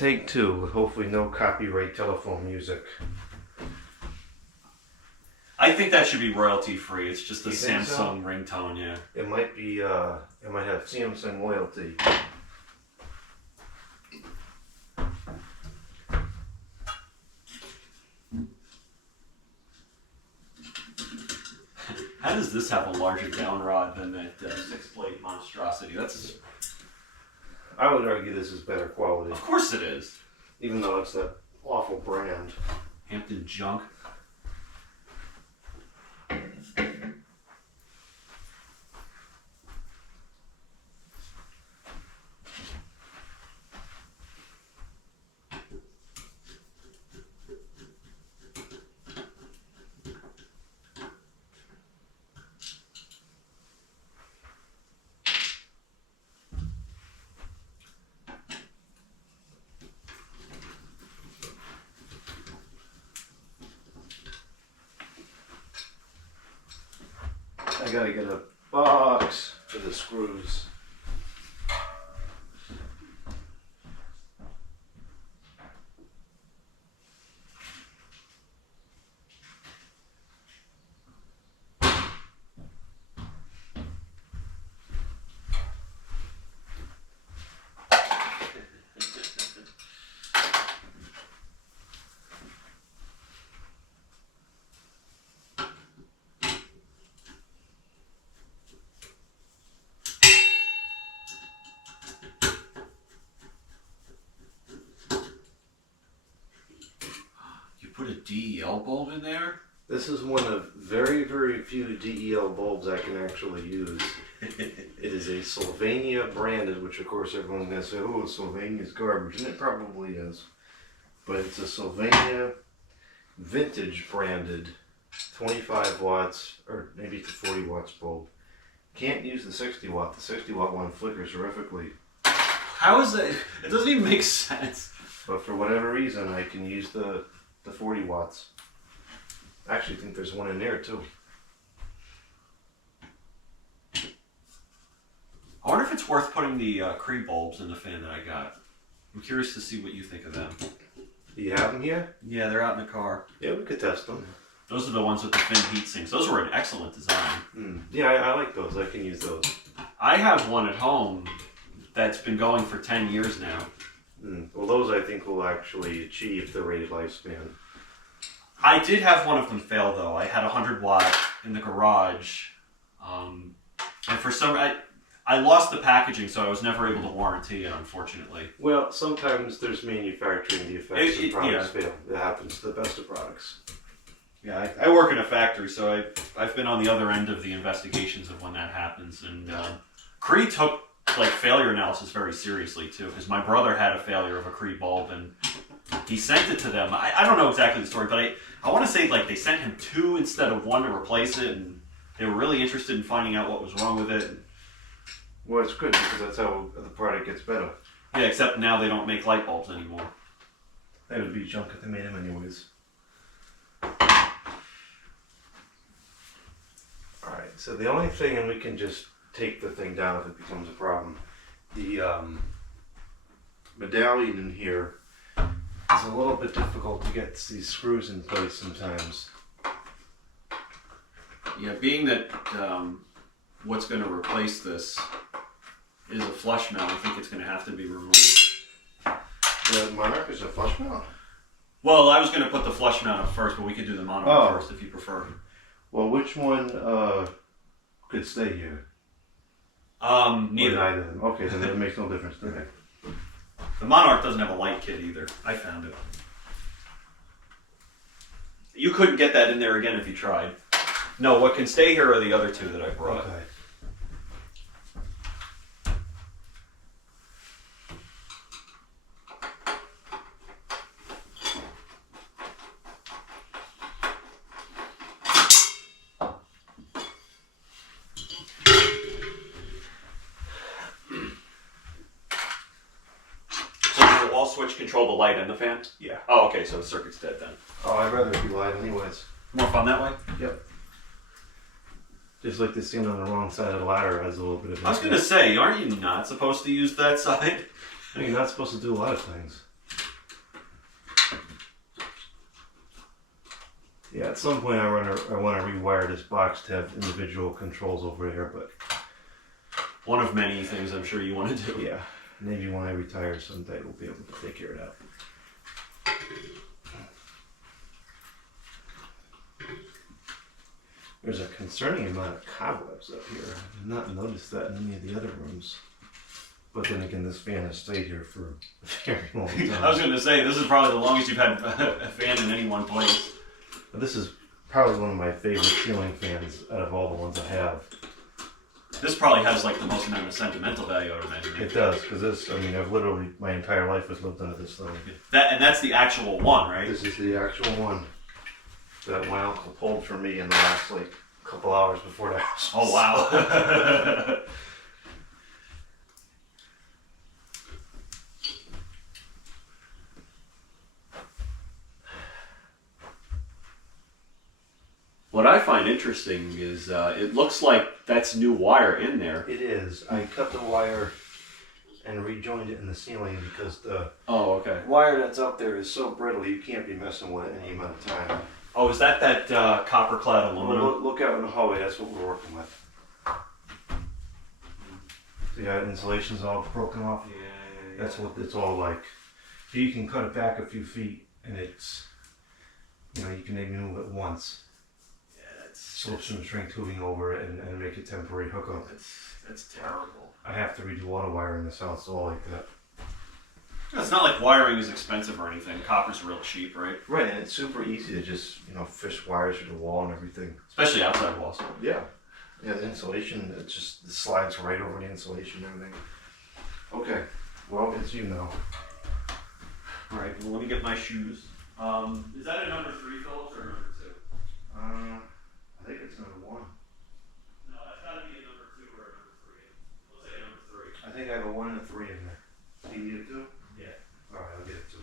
Take two, with hopefully no copyright telephone music. I think that should be royalty free. It's just a You think so? Samsung ringtone, yeah. It might be, it might have Samsung loyalty. How does this have a larger down rod than that 6-blade monstrosity? That's... I would argue this is better quality, Of course it is. even though it's that awful brand. Hampton junk. I gotta get a box for the screws. Put a DEL bulb in there? This is one of very, very few DEL bulbs I can actually use. It is a Sylvania branded, which of course everyone's going to say, oh, Sylvania's garbage, and it probably is. But it's a Sylvania vintage branded 25 watts, or maybe to 40 watts bulb. Can't use the 60 watt. The 60 watt one flickers horrifically. How is that? It doesn't even make sense. But for whatever reason, I can use the 40 watts. I actually think there's one in there too. I wonder if it's worth putting the Cree bulbs in the fan that I got. I'm curious to see what you think of them. Do you have them here? Yeah, they're out in the car. Yeah, we could test them. Those are the ones with the thin heat sinks. Those were an excellent design. Yeah, I like those. I can use those. I have one at home that's been going for 10 years now. Well, those I think will actually achieve the rated lifespan. I did have one of them fail though. I had a 100 watt in the garage, and for some I lost the packaging, so I was never able to warranty it, unfortunately. Well, sometimes there's manufacturing defects and products fail. It happens to the best of products. Yeah, I work in a factory, so I've been on the other end of the investigations of when that happens, and Cree took like failure analysis very seriously too, because my brother had a failure of a Cree bulb and he sent it to them. I don't know exactly the story, but I want to say like they sent him 2 instead of 1 to replace it, and they were really interested in finding out what was wrong with it. Well, it's good because that's how the product gets better. Yeah, except now they don't make light bulbs anymore. That would be junk if they made them anyways. Alright, so the only thing, and we can just take the thing down if it becomes a problem, the medallion in here is a little bit difficult to get these screws in place sometimes. Yeah, being that what's going to replace this is a flush mount, I think it's going to have to be removed. The Monarch is a flush mount? Well, I was going to put the flush mount up first, but we could do the Monarch first if you prefer. Well, which one could stay here? Neither. Or neither of them. Okay, then it makes no difference. Okay. The Monarch doesn't have a light kit either. I found it. You couldn't get that in there again if you tried. No, what can stay here are the other 2 that I brought. Okay. Switch control the light and the fan? Yeah. Oh, okay, so the circuit's dead then. Oh, I'd rather it be light anyways. More fun that way? Yep. Just like the stand on the wrong side of the ladder has a little bit of... I was going to say, aren't you not supposed to use that side? No, you're not supposed to do a lot of things. Yeah, at some point I want to rewire this box to have individual controls over here, but One of many things I'm sure you want to do. yeah, maybe when I retire someday we'll be able to take care of that. There's a concerning amount of cobwebs up here. I did not notice that in any of the other rooms. But then again, this fan has stayed here for a very long time. I was going to say, this is probably the longest you've had a fan in any one place. This is probably one of my favorite ceiling fans out of all the ones I have. This probably has like the most amount of sentimental value, I would imagine. It does, because this, I mean, I've literally, my entire life has lived under this thing. And that's the actual one, right? This is the actual one that my uncle pulled for me in the last, like, couple hours before the house. Oh, wow. What I find interesting is it looks like that's new wire in there. It is. I cut the wire and rejoined it in the ceiling because the wire that's up there is so brittle you can't be messing with it any amount of time. Oh, is that copper-clad aluminum? Well, look out in the hallway, that's what we're working with. See how insulation's all broken off? Yeah. That's what it's all like. So you can cut it back a few feet and it's, you know, you can maybe move it once. Slip some string tubing over it and make a temporary hookup. That's terrible. I have to redo auto wire in this house, all like that. It's not like wiring is expensive or anything. Copper's real cheap, right? Right, and it's super easy to just, you know, fish wires through the wall and everything. Especially outside walls. Yeah. Yeah, the insulation, it slides right over the insulation and everything. Okay, well, it's you now. All right, well, let me get my shoes. Is that a number 3, Phillips, or number 2? I think it's number 1. No, that's got to be a number 2 or a number 3. Let's say a number 3. I think I have a 1 and a 3 in there. Do you need it too? Yeah. Alright, I'll get it too.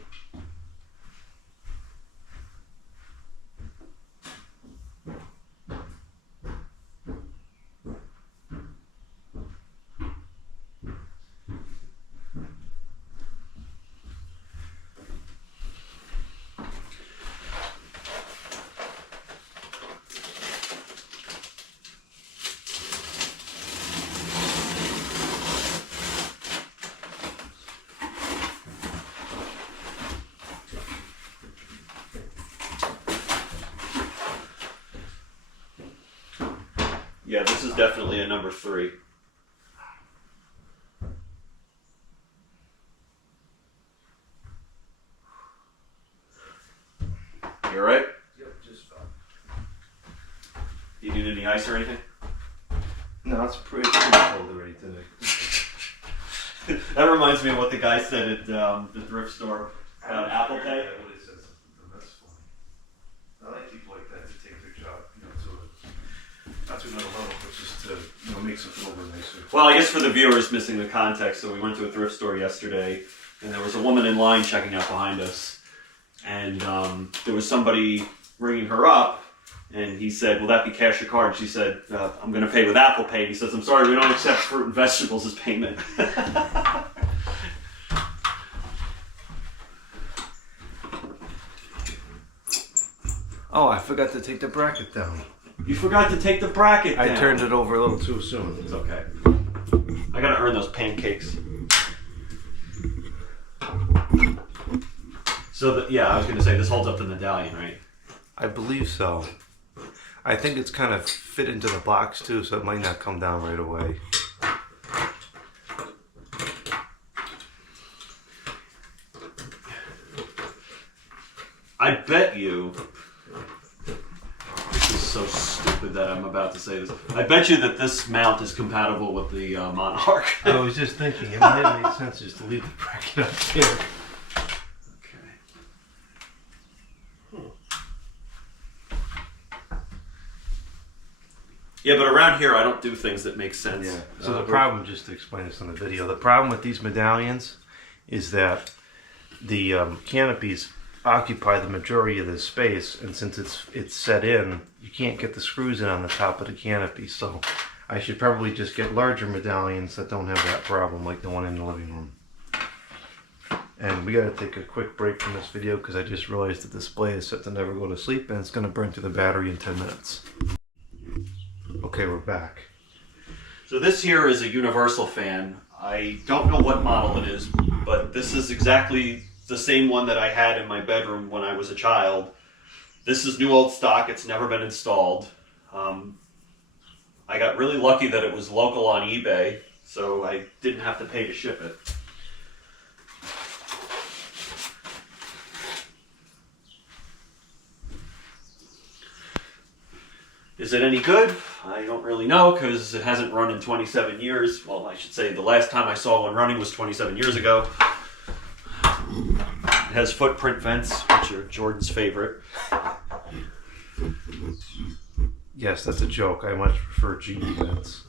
Yeah, this is definitely a number 3. You alright? Yep, just fine. You need any ice or anything? No, it's pretty cold already today. That reminds me of what the guy said at the thrift store about Apple Pay. Yeah, what he said something. That's funny. I like people like that to take their job, you know, not to another level, but just to, you know, make something a little bit nicer. Well, I guess for the viewers missing the context, so we went to a thrift store yesterday, and there was a woman in line checking out behind us, and there was somebody ringing her up, and he said, "Will that be cash or card?" She said, "I'm going to pay with Apple Pay." He says, "I'm sorry, we don't accept fruit and vegetables as payment." Oh, I forgot to take the bracket down. You forgot to take the bracket down. I turned it over a little too soon. It's okay. I gotta earn those pancakes. So, yeah, I was gonna say, this holds up the medallion, right? I believe so. I think it's kind of fit into the box too, so it might not come down right away. I bet you... This is so stupid that I'm about to say this. I bet you that this mount is compatible with the Monarch. I was just thinking, it might have made sense just to leave the bracket up here. Yeah, but around here I don't do things that make sense. Yeah. So the problem, just to explain this on the video, the problem with these medallions is that the canopies occupy the majority of this space, and since it's set in, you can't get the screws in on the top of the canopy. So I should probably just get larger medallions that don't have that problem, like the one in the living room. And we gotta take a quick break from this video because I just realized the display is set to never go to sleep and it's gonna burn through the battery in 10 minutes. Okay, we're back. So this here is a universal fan. I don't know what model it is, but this is exactly the same one that I had in my bedroom when I was a child. This is new old stock. It's never been installed. I got really lucky that it was local on eBay, so I didn't have to pay to ship it. Is it any good? I don't really know because it hasn't run in 27 years. Well, I should say the last time I saw one running was 27 years ago. It has footprint vents, which are Jordan's favorite. Yes, that's a joke. I much prefer GE vents.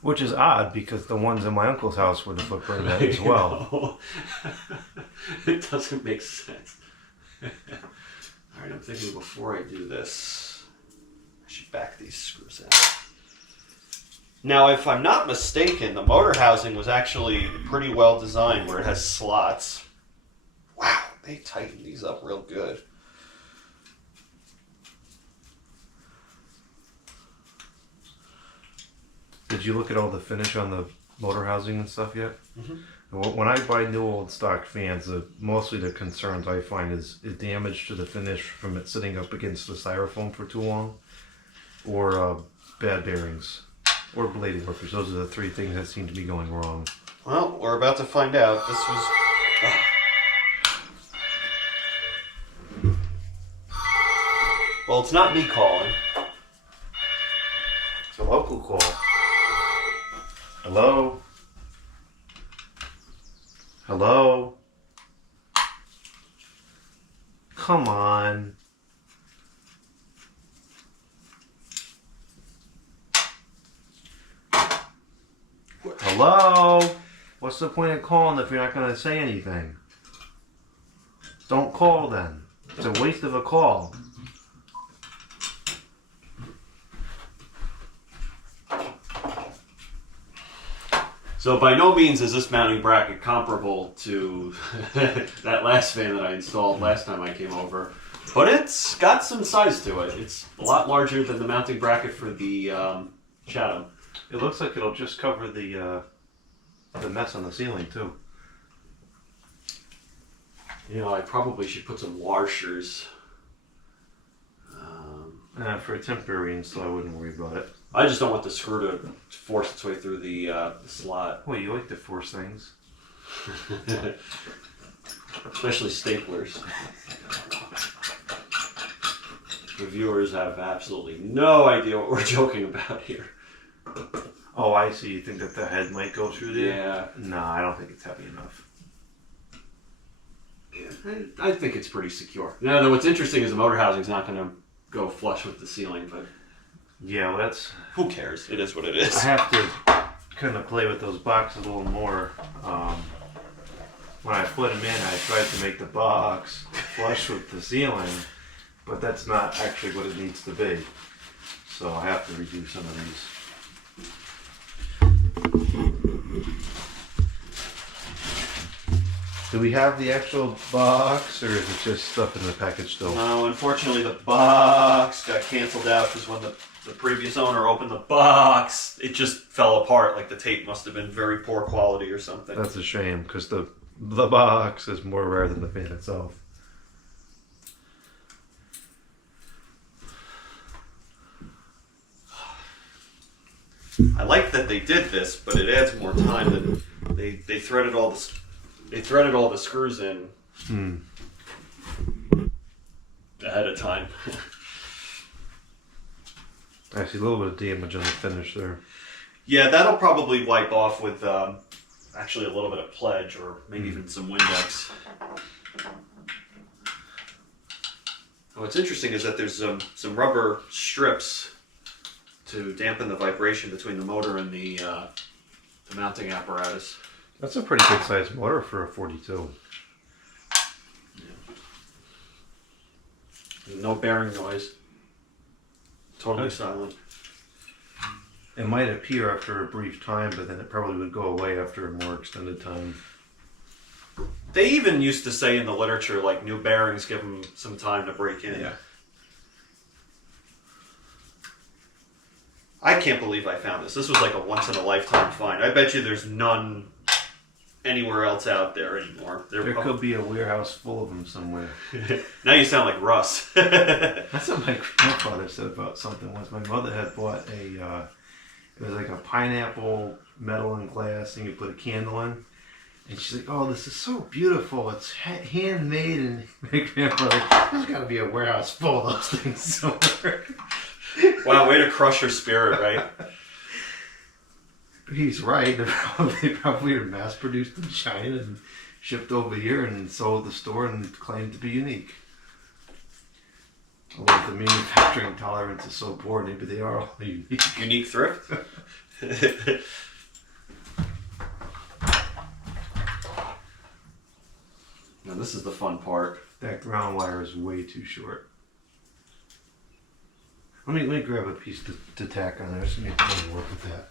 Which is odd because the ones in my uncle's house were the footprint vent as well. It doesn't make sense. Alright, I'm thinking before I do this, I should back these screws out. Now, if I'm not mistaken, the motor housing was actually pretty well designed where it has slots. Wow, they tightened these up real good. Did you look at all the finish on the motor housing and stuff yet? Mm-hmm. When I buy new old stock fans, mostly the concerns I find is damage to the finish from it sitting up against the styrofoam for too long, or bad bearings, or blading workers. Those are the three things that seem to be going wrong. Well, we're about to find out. This was... Well, it's not me calling. It's a local call. Hello? Hello? Come on. Hello? What's the point of calling if you're not going to say anything? Don't call then. It's a waste of a call. So by no means is this mounting bracket comparable to that last fan that I installed last time I came over, but it's got some size to it. It's a lot larger than the mounting bracket for the Chatham. It looks like it'll just cover the mess on the ceiling too. You know, I probably should put some washers. For a temporary install, I wouldn't worry about it. I just don't want the screw to force its way through the slot. Well, you like to force things. Especially staplers. The viewers have absolutely no idea what we're joking about here. Oh, I see. You think that the head might go through there? Yeah. No, I don't think it's heavy enough. Yeah, I think it's pretty secure. Now, what's interesting is the motor housing's not going to go flush with the ceiling, but yeah, well, that's... who cares? It is what it is. I have to kind of play with those boxes a little more. When I put them in, I tried to make the box flush with the ceiling, but that's not actually what it needs to be. So I have to redo some of these. Do we have the actual box, or is it just stuff in the package still? No, unfortunately the box got canceled out because when the previous owner opened the box, it just fell apart. Like the tape must have been very poor quality or something. That's a shame, because the box is more rare than the fan itself. I like that they did this, but it adds more time. That they threaded all the screws in ahead of time. I see a little bit of damage on the finish there. Yeah, that'll probably wipe off with actually a little bit of Pledge or maybe even some Windex. What's interesting is that there's some rubber strips to dampen the vibration between the motor and the mounting apparatus. That's a pretty good sized motor for a 42. Yeah. No bearing noise. Totally silent. It might appear after a brief time, but then it probably would go away after a more extended time. They even used to say in the literature, like, new bearings give them some time to break in. Yeah. I can't believe I found this. This was like a once-in-a-lifetime find. I bet you there's none anywhere else out there anymore. There could be a warehouse full of them somewhere. Now you sound like Russ. That's what my grandfather said about something once. My mother had bought it was like a pineapple metal and glass, and you put a candle in. And she's like, "Oh, this is so beautiful. It's handmade." And my grandfather, there's got to be a warehouse full of those things somewhere. Wow, way to crush her spirit, right? He's right. They probably are mass produced in China and shipped over here and sold at the store and claimed to be unique. Although the manufacturing tolerance is so poor, maybe they are all unique. Unique thrift? Now this is the fun part. That ground wire is way too short. Let me grab a piece to tack on there. Just let me work with that.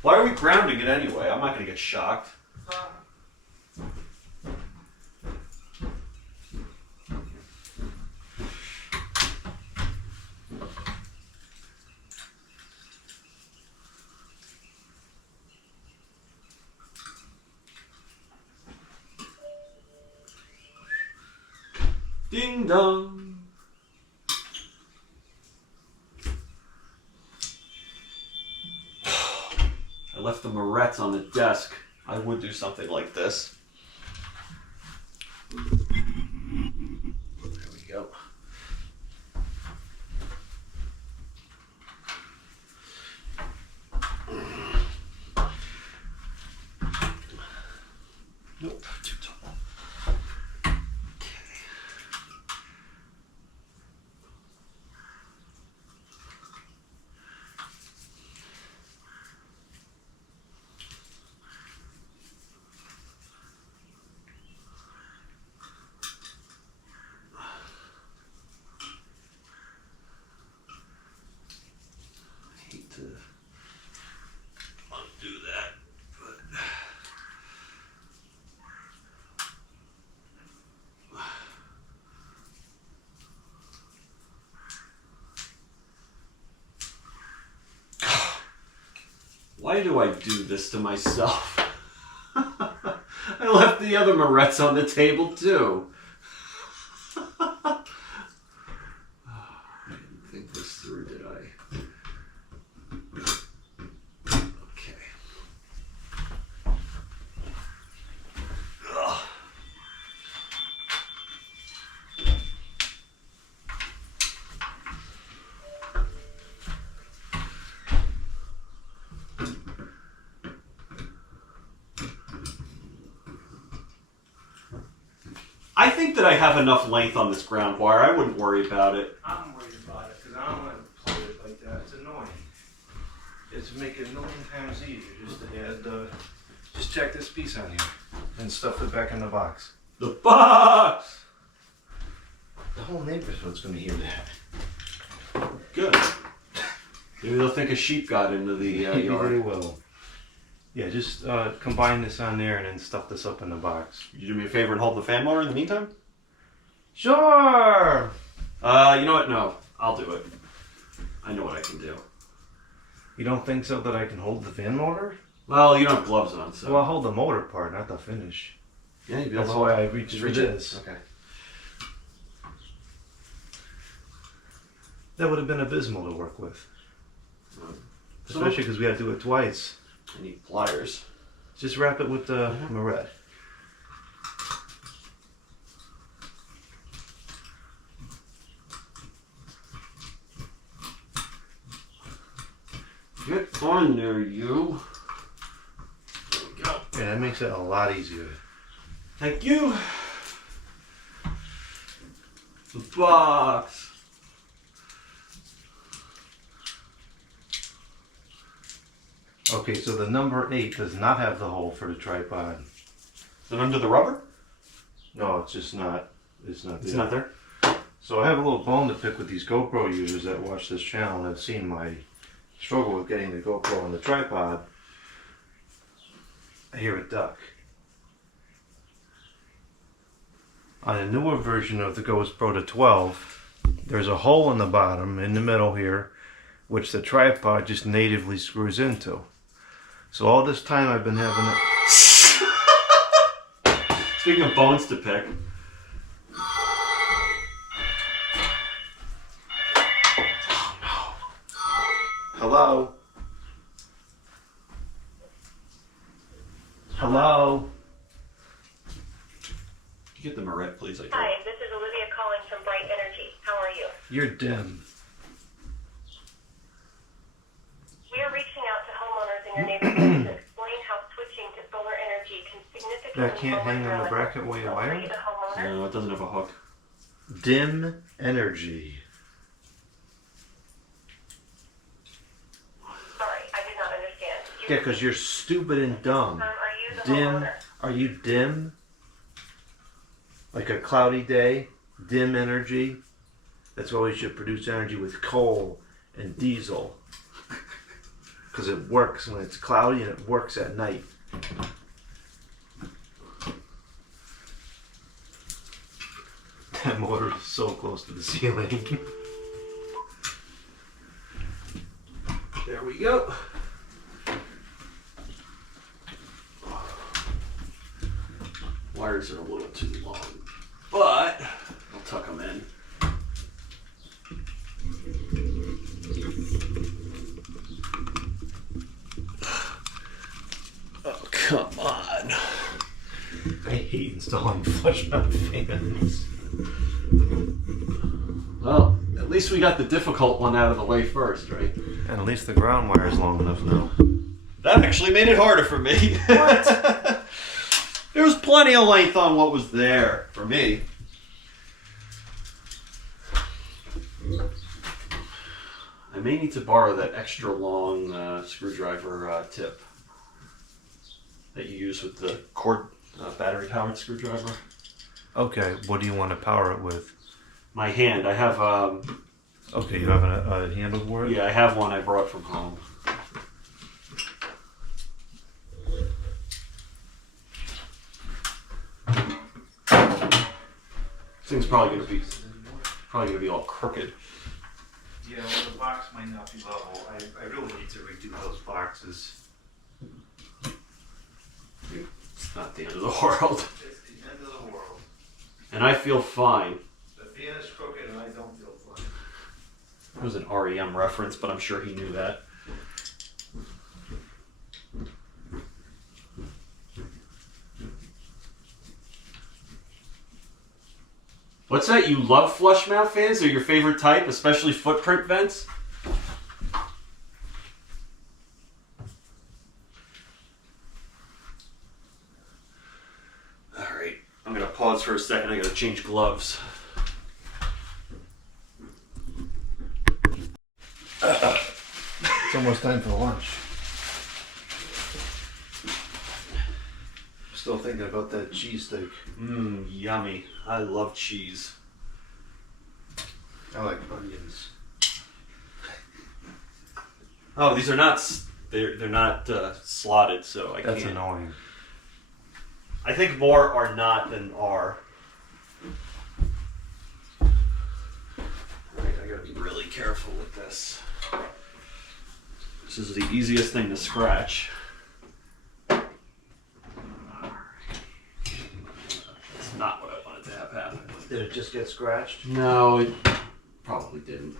Why are we grounding it anyway? I'm not going to get shocked. Ding dong. I left the morettes on the desk. I would do something like this. There we go. Nope, too tall. To undo that, but why do I do this to myself? I left the other morettes on the table too. I didn't think this through, did I? I think that I have enough length on this ground wire. I wouldn't worry about it. I'm worried about it because I don't want to play it like that. It's annoying. It's making it a million times easier just to add, just check this piece on here and stuff it back in the box. The box! The whole neighborhood's going to hear that. Good. Maybe they'll think a sheep got into the Maybe yard. they will. Yeah, just combine this on there and then stuff this up in the box. You do me a favor and hold the fan motor in the meantime? Sure! You know what? No. I'll do it. I know what I can do. You don't think so that I can hold the fan motor? Well, you don't have gloves on, so... Well, I'll hold the motor part, not the finish. yeah, you'd be able That's to hold why I it. reached Just for reach it? this. Okay. That would have been abysmal to work with. So Especially because we had to do it twice. I need pliers. Just wrap it with the moret. Get on there, you. There we go. Yeah, that makes it a lot easier. Thank you. The box. Okay, so the number 8 does not have the hole for the tripod. Is it under the rubber? No, it's just not. It's not there. It's not there? So I have a little bone to pick with these GoPro users that watch this channel and have seen my struggle with getting the GoPro on the tripod. I hear a duck. On a newer version of the GoPro to 12, there's a hole in the bottom, in the middle here, which the tripod just natively screws into. So all this time I've been having it... Speaking of bones to pick. Hello? Hello? Can you get the Moret, please? Hi, this is Olivia calling from Bright Energy. How are you? You're dim. We are reaching out to homeowners in your neighborhood to explain how switching to solar energy can significantly That can't hang on the bracket while you wire it? the homeowner. No, it doesn't have a hook. Dim energy. Sorry, I did not understand. Yeah, because you're stupid and dumb. Are you the Dim. homeowner? Are you dim? Like a cloudy day? Dim energy? That's why we should produce energy with coal and diesel. Because it works when it's cloudy and it works at night. That motor is so close to the ceiling. There we go. Wires are a little too long, but I'll tuck them in. Oh, come on. I hate installing flush mount fans. Well, at least we got the difficult one out of the way first, right? And at least the ground wire is long enough now. That actually made it harder for me. What? There was plenty of length on what was there for me. I may need to borrow that extra long screwdriver tip that you use with the cord battery-powered screwdriver. Okay, what do you want to power it with? My hand, I have, Okay, you have a handle for it? yeah, I have one I brought from home. This thing's probably gonna be all crooked. Yeah, well, the box might not be level. I really need to redo those boxes. It's not the end of the world. It's the end of the world. And I feel fine. The fan is crooked and I don't feel fine. It was an REM reference, but I'm sure he knew that. What's that? You love flush mount fans? They're your favorite type, especially footprint vents? Alright, I'm gonna pause for a second. I gotta change gloves. It's almost time for lunch. Still thinking about that cheesesteak. Mmm, yummy. I love cheese. I like onions. Oh, these are not. They're not slotted, so I That's can't. annoying. I think more are not than are. Alright, I gotta be really careful with this. This is the easiest thing to scratch. That's not what I wanted to have happen. Did it just get scratched? No, it probably didn't.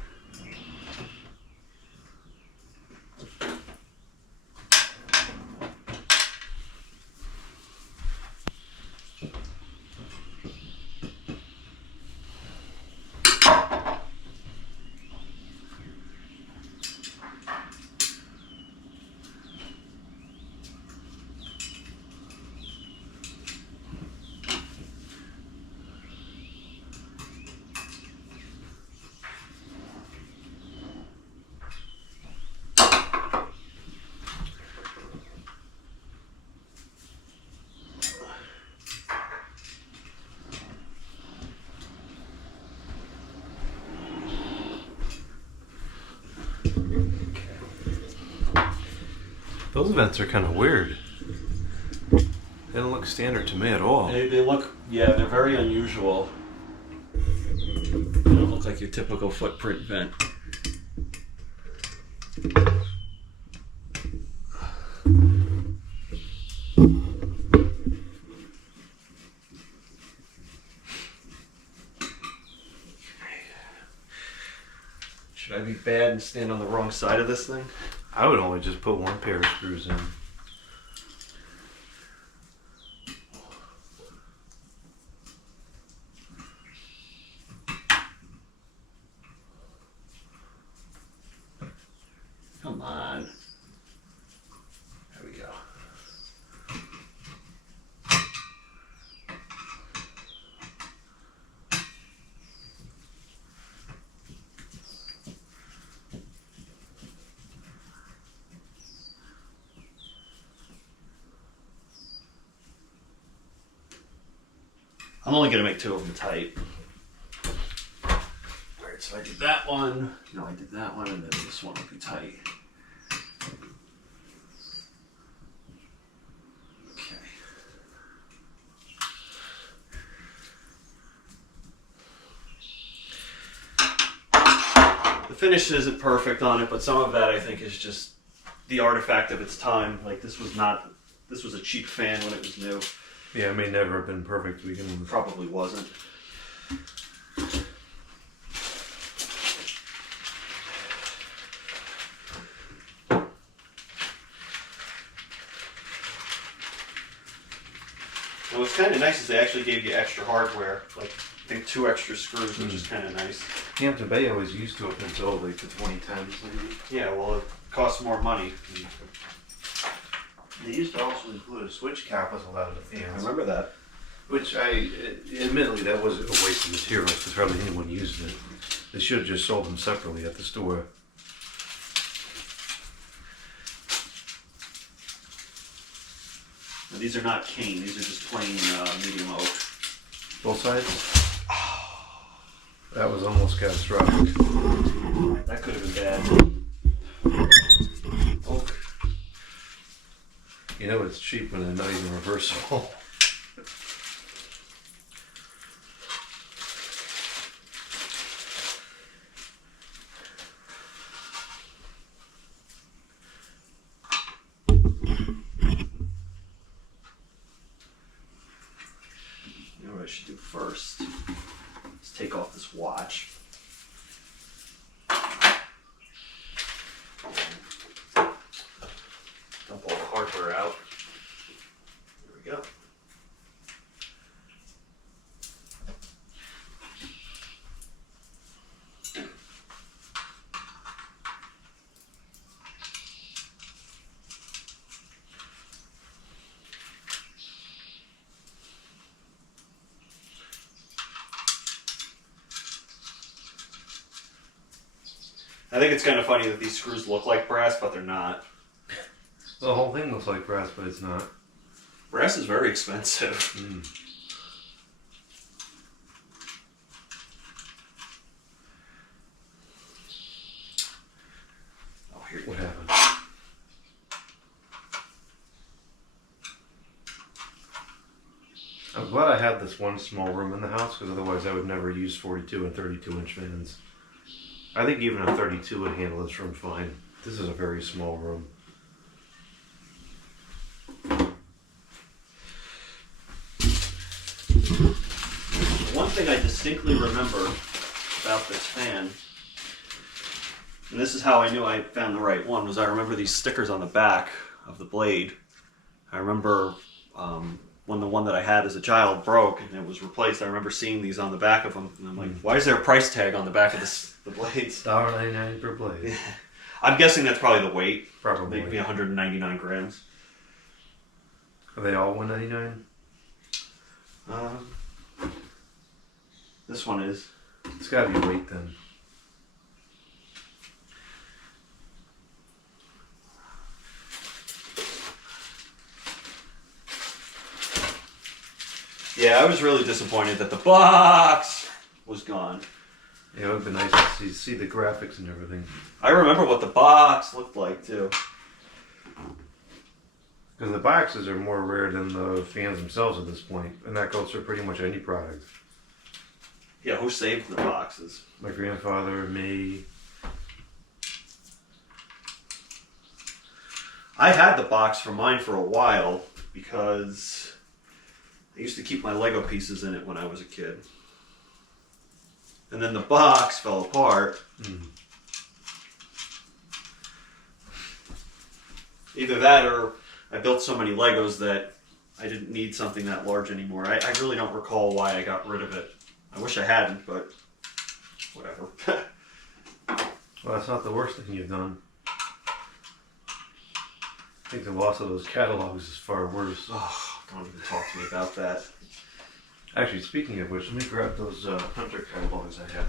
Those vents are kind of weird. They don't look standard to me at all. They look, yeah, they're very unusual. They don't look like your typical footprint vent. Should I be bad and stand on the wrong side of this thing? I would only just put one pair of screws in. Come on. There we go. I'm only going to make 2 of them tight. Alright, so I did that one. No, I did that one, and then this one will be tight. Okay. The finish isn't perfect on it, but some of that I think is just the artifact of its time. Like this was a cheap fan when it was new. Yeah, it may never have been perfect to begin with. Probably wasn't. And what's kind of nice is they actually gave you extra hardware, like I think 2 extra screws, which is kind of nice. Hampton Bay always used to up until like the 2010s. Yeah, well, it costs more money. They used to also include a switch cap with a lot of the I fans. remember that. Which admittedly, that was a waste of material because hardly anyone used it. They should have just sold them separately at the store. Now, these are not cane, these are just plain medium oak. Both sides? That was almost catastrophic. That could have been bad. Oak. You know it's cheap when they're not even reversible. You know what I should do first? Let's take off this watch. Dump all the hardware out. There we go. I think it's kind of funny that these screws look like brass, but they're not. The whole thing looks like brass, but it's not. Brass is very expensive. Oh, here. What happened? I'm glad I had this one small room in the house because otherwise I would never use 42 and 32-inch fans. I think even a 32 would handle this room fine. This is a very small room. One thing I distinctly remember about this fan, and this is how I knew I found the right one, was I remember these stickers on the back of the blade. I remember when the one that I had as a child broke and it was replaced, I remember seeing these on the back of them, and I'm like, why is there a price tag on the back of the blades? $1.99 per blade. I'm guessing that's probably the weight. Probably. Maybe 199 grams. Are they all $1.99? This one is. It's got to be weight then. Yeah, I was really disappointed that the box was gone. Yeah, it would have been nice to see the graphics and everything. I remember what the box looked like too. Because the boxes are more rare than the fans themselves at this point, and that goes for pretty much any product. Yeah, who saved the boxes? My grandfather, me. I had the box for mine for a while because I used to keep my Lego pieces in it when I was a kid. And then the box fell apart. Either that or I built so many Legos that I didn't need something that large anymore. I really don't recall why I got rid of it. I wish I hadn't, but whatever. Well, that's not the worst thing you've done. I think the loss of those catalogs is far worse. Oh, don't even talk to me about that. Actually, speaking of which, let me grab those Hunter catalogs I have.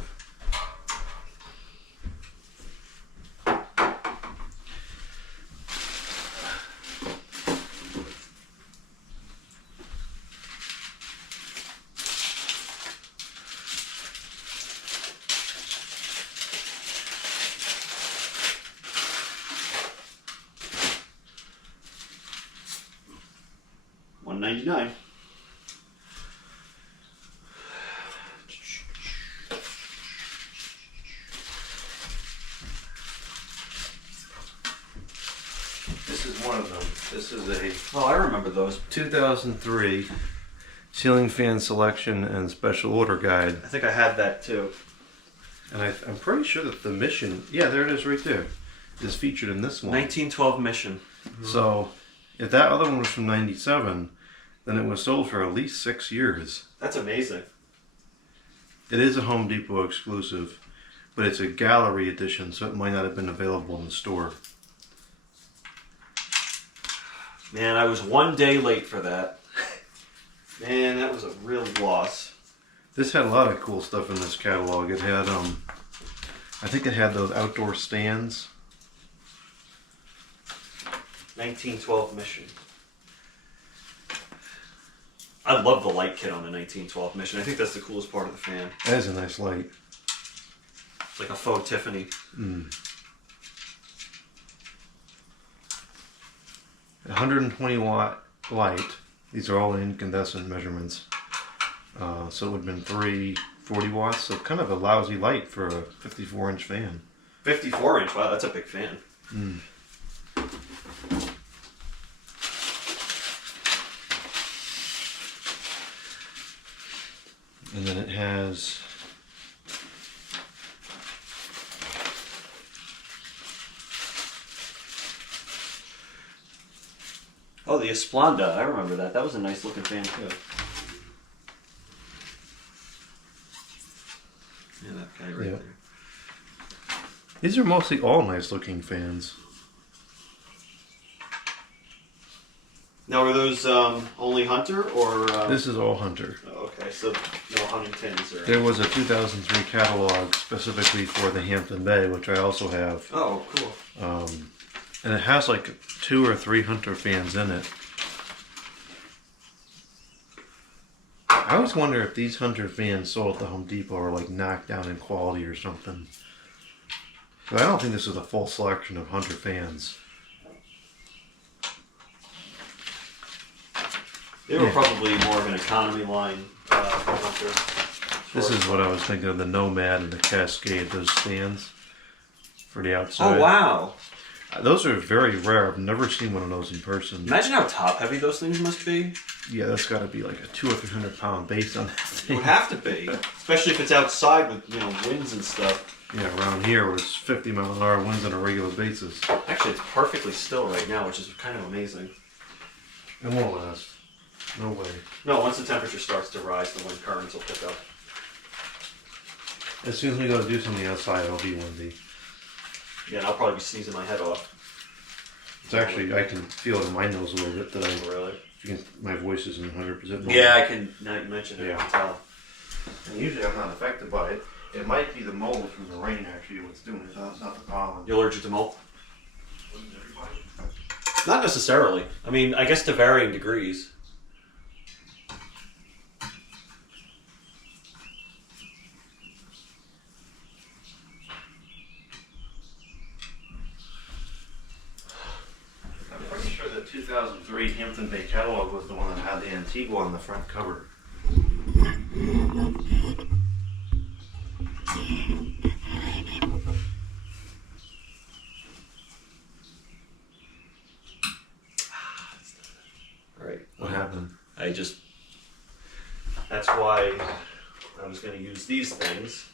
$1.99. This is one of them. This is a Oh, I remember those. 2003 ceiling fan selection and special order guide. I think I had that too. And I'm pretty sure that the mission, yeah, there it is right there, is featured in this one. 1912 mission. So, if that other one was from 97, then it was sold for at least 6 years. That's amazing. It is a Home Depot exclusive, but it's a gallery edition, so it might not have been available in the store. Man, I was 1 day late for that. Man, that was a real loss. This had a lot of cool stuff in this catalog. It had, I think it had those outdoor stands. 1912 mission. I love the light kit on the 1912 mission. I think that's the coolest part of the fan. That is a nice light. It's like a faux Tiffany. 120 watt light. These are all incandescent measurements. So it would have been 340 watts. So kind of a lousy light for a 54-inch fan. 54 inch. Wow, that's a big fan. And then it has Oh, the Esplanda. I remember that. That was a nice looking fan too. Yeah, that guy right Yeah. there. these are mostly all nice looking fans. Now, are those only Hunter or? This is all Hunter. Oh, okay, so no Huntingtons or. There was a 2003 catalog specifically for the Hampton Bay, which I also have. Oh, cool. And it has like 2 or 3 Hunter fans in it. I always wonder if these Hunter fans sold at the Home Depot are like knocked down in quality or something. But I don't think this is a full selection of Hunter fans. They were Yeah. probably more of an economy line Hunter. This is what I was thinking of, the Nomad and the Cascade, those stands for the outside. Oh, wow. Those are very rare. I've never seen one of those in person. Imagine how top heavy those things must be. Yeah, that's got to be like a 200 or 300 pound base on that It thing. would have to be. Especially if it's outside with, winds and stuff. Yeah, around here where it's 50 mile an hour winds on a regular basis. Actually, it's perfectly still right now, which is kind of amazing. It won't last. No way. No, once the temperature starts to rise, the wind currents will pick up. As soon as we go to do something outside, it'll be windy. Yeah, and I'll probably be sneezing my head off. It's actually, I can feel it in my nose a little bit that Really? my voice isn't 100% normal. Yeah, I can, now you mention it, Yeah. I can tell. And usually I'm not affected by it. It might be the mold from the rain actually what's doing it. It's not the pollen. You allergic to mold? Not necessarily. I mean, I guess to varying degrees. I'm pretty sure the 2003 Hampton Bay catalog was the one that had the Antigua on the front cover. Alright. What happened? That's why I was going to use these things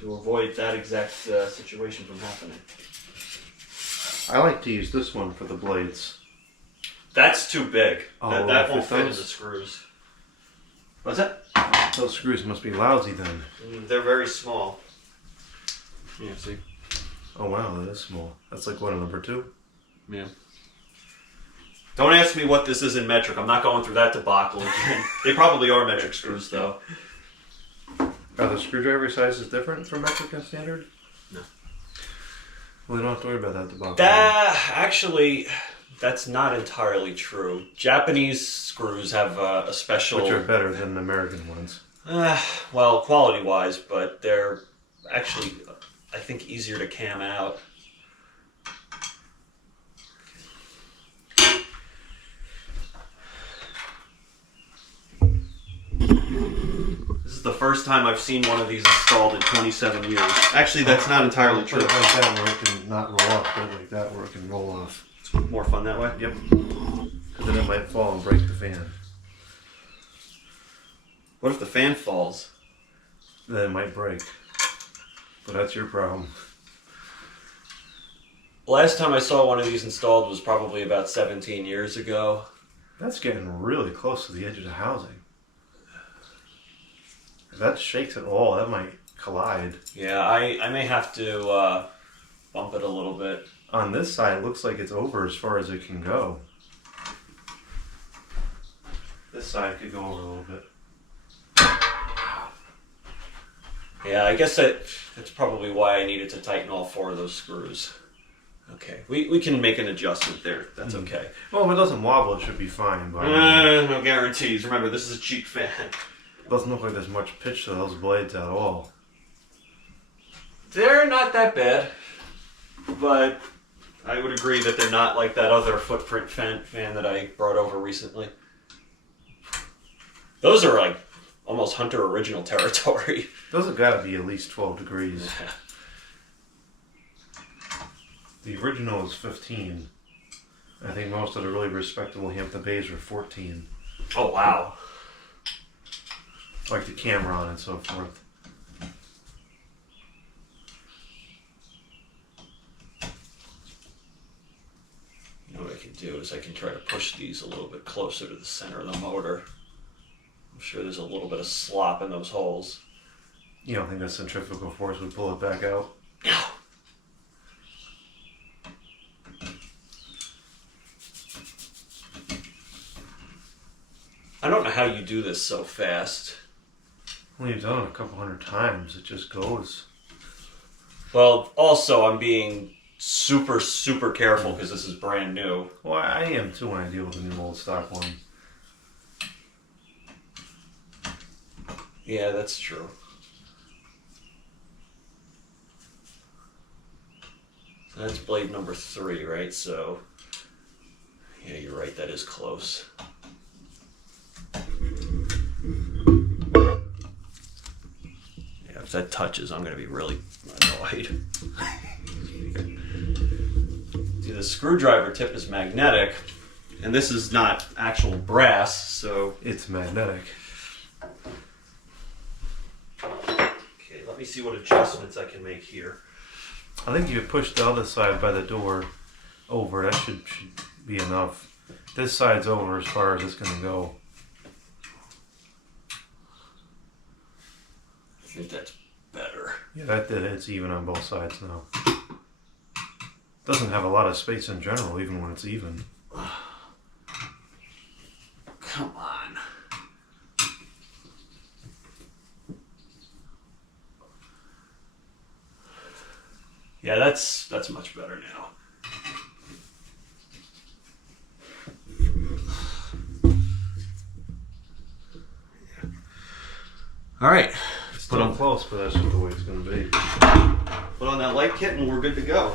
to avoid that exact situation from happening. I like to use this one for the blades. That's too big. Oh, that won't if fit in those- the screws. What's that? Those screws must be lousy then. They're very small. Yeah, see? Oh wow, that is small. That's like what, a number 2? Yeah. Don't ask me what this is in metric. I'm not going through that debacle again. They probably are metric screws, though. Are the screwdriver sizes different from metric and standard? No. Well, you don't have to worry about that debacle. Actually, that's not entirely true. Japanese screws have a special... Which are better than American ones. Well, quality-wise, but they're actually, I think, easier to cam out. This is the first time I've seen one of these installed in 27 years. Actually, that's not entirely Put true. it like that where it can not roll off. Put it like that where it can roll off. It's more fun that way. Yep. Because then it might fall and break the fan. What if the fan falls? Then it might break. But that's your problem. Last time I saw one of these installed was probably about 17 years ago. That's getting really close to the edge of the housing. If that shakes at all, that might collide. Yeah, I may have to bump it a little bit. On this side, it looks like it's over as far as it can go. This side could go over a little bit. Yeah, I guess that's probably why I needed to tighten all 4 of those screws. Okay, we can make an adjustment there. That's okay. Well, if it doesn't wobble, it should be fine. But No guarantees. Remember, this is a cheap fan. it doesn't look like there's much pitch to those blades at all. They're not that bad, but I would agree that they're not like that other footprint fan that I brought over recently. Those are like almost Hunter original territory. Those have got to be at least 12 degrees. The original is 15. I think most of the really respectable Hampton Bays were 14. Oh, wow. Like the Cameron and so forth. You know what I can do is I can try to push these a little bit closer to the center of the motor. I'm sure there's a little bit of slop in those holes. You don't think the centrifugal force would pull it back out? No. I don't know how you do this so fast. When you've done it a couple hundred times, it just goes. Well, also, I'm being super, super careful because this is brand new. Well, I am too when I deal with the new old stock one. Yeah, that's true. So that's blade number 3, right? So, yeah, you're right, that is close. Yeah, if that touches, I'm going to be really annoyed. See, the screwdriver tip is magnetic, and this is not actual brass, so... It's magnetic. Okay, let me see what adjustments I can make here. I think you could push the other side by the door over. That should be enough. This side's over as far as it's going to go. I think that's better. Yeah, that did it. It's even on both sides now. Doesn't have a lot of space in general, even when it's even. Come on. Yeah, that's much better now. All right. Put on close, but that's just the way it's going to be. Put on that light kit and we're good to go.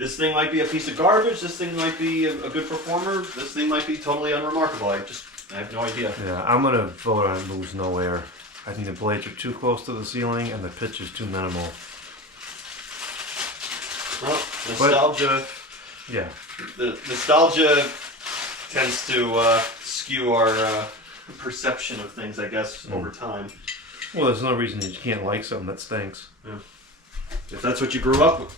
This thing might be a piece of garbage. This thing might be a good performer. This thing might be totally unremarkable. I have no idea. Yeah, I'm gonna vote on it moves nowhere. I think the blades are too close to the ceiling and the pitch is too minimal. Well, nostalgia. Yeah. The nostalgia tends to skew our perception of things, I guess, over time. Well, there's no reason you can't like something that stinks. Yeah. If that's what you grew up with.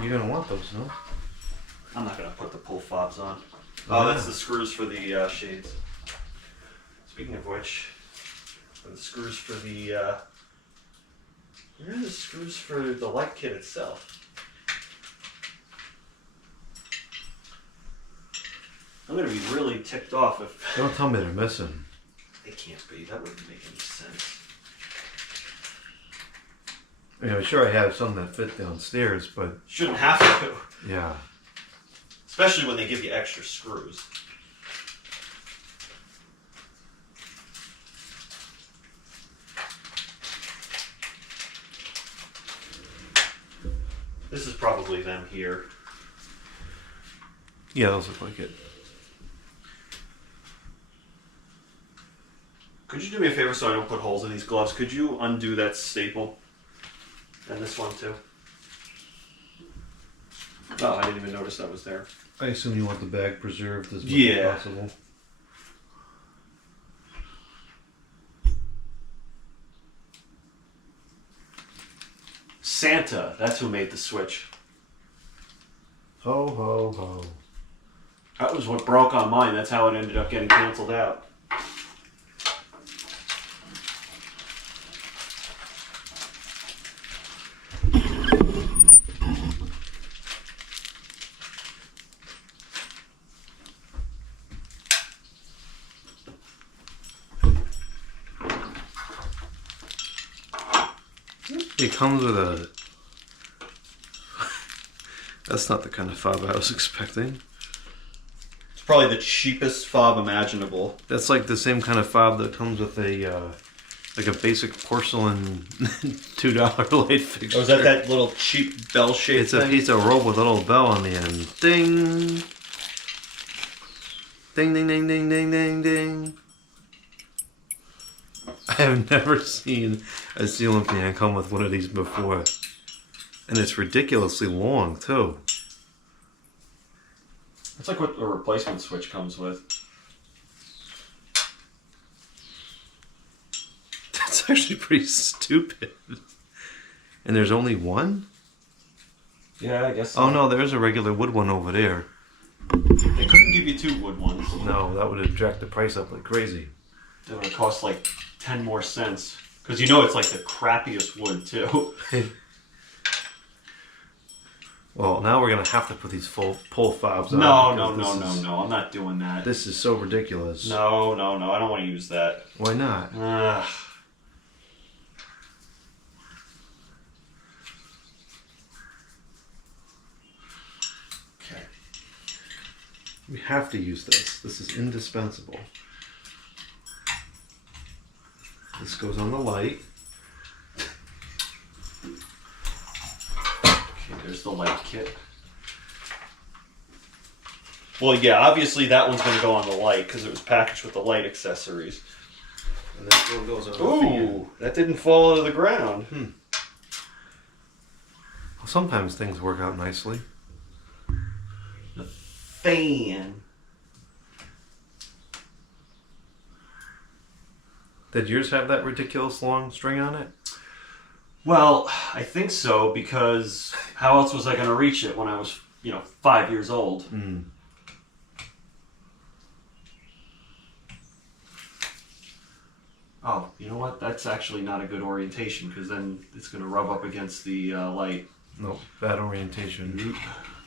You're gonna want those, no? I'm not going to put the pull fobs on. Oh, that's the screws for the shades. Speaking of which, the screws for the... where are the screws for the light kit itself? I'm going to be really ticked off if... Don't tell me they're missing. They can't be. That wouldn't make any sense. I mean, I'm sure I have some that fit downstairs, but Shouldn't have to. yeah. Especially when they give you extra screws. This is probably them here. Yeah, those look like it. Could you do me a favor so I don't put holes in these gloves? Could you undo that staple? And this one too. Oh, I didn't even notice that was there. I assume you want the bag preserved as much Yeah. as possible. Santa, that's who made the switch. Ho, ho, ho. That was what broke on mine. That's how it ended up getting canceled out. It comes with a... That's not the kind of fob I was expecting. It's probably the cheapest fob imaginable. That's like the same kind of fob that comes with a like a basic porcelain $2 light fixture. Oh, is that little cheap bell-shaped It's thing? a piece of rope with a little bell on the end. Ding! Ding, ding, ding, ding, ding, ding, ding. I have never seen a ceiling fan come with one of these before. And it's ridiculously long, too. That's like what a replacement switch comes with. That's actually pretty stupid. And there's only one? Yeah, I guess so. Oh no, there's a regular wood one over there. They couldn't give you two wood ones. No, that would have jacked the price up like crazy. That would have cost like 10 more cents. Because you know it's like the crappiest wood, too. Well, now we're gonna have to put these full pull fobs on. No, because this is- I'm not doing that. This is so ridiculous. No, I don't want to use that. Why not? Ugh. Okay. We have to use this. This is indispensable. This goes on the light. Okay, there's the light kit. Well, yeah, obviously that one's going to go on the light because it was packaged with the light accessories. And this one goes on the fan. Ooh, that didn't fall to the ground. Well, sometimes things work out nicely. The fan. Did yours have that ridiculous long string on it? Well, I think so because how else was I going to reach it when I was, 5 years old? Oh, you know what? That's actually not a good orientation because then it's going to rub up against the light. Nope, bad orientation. Nope,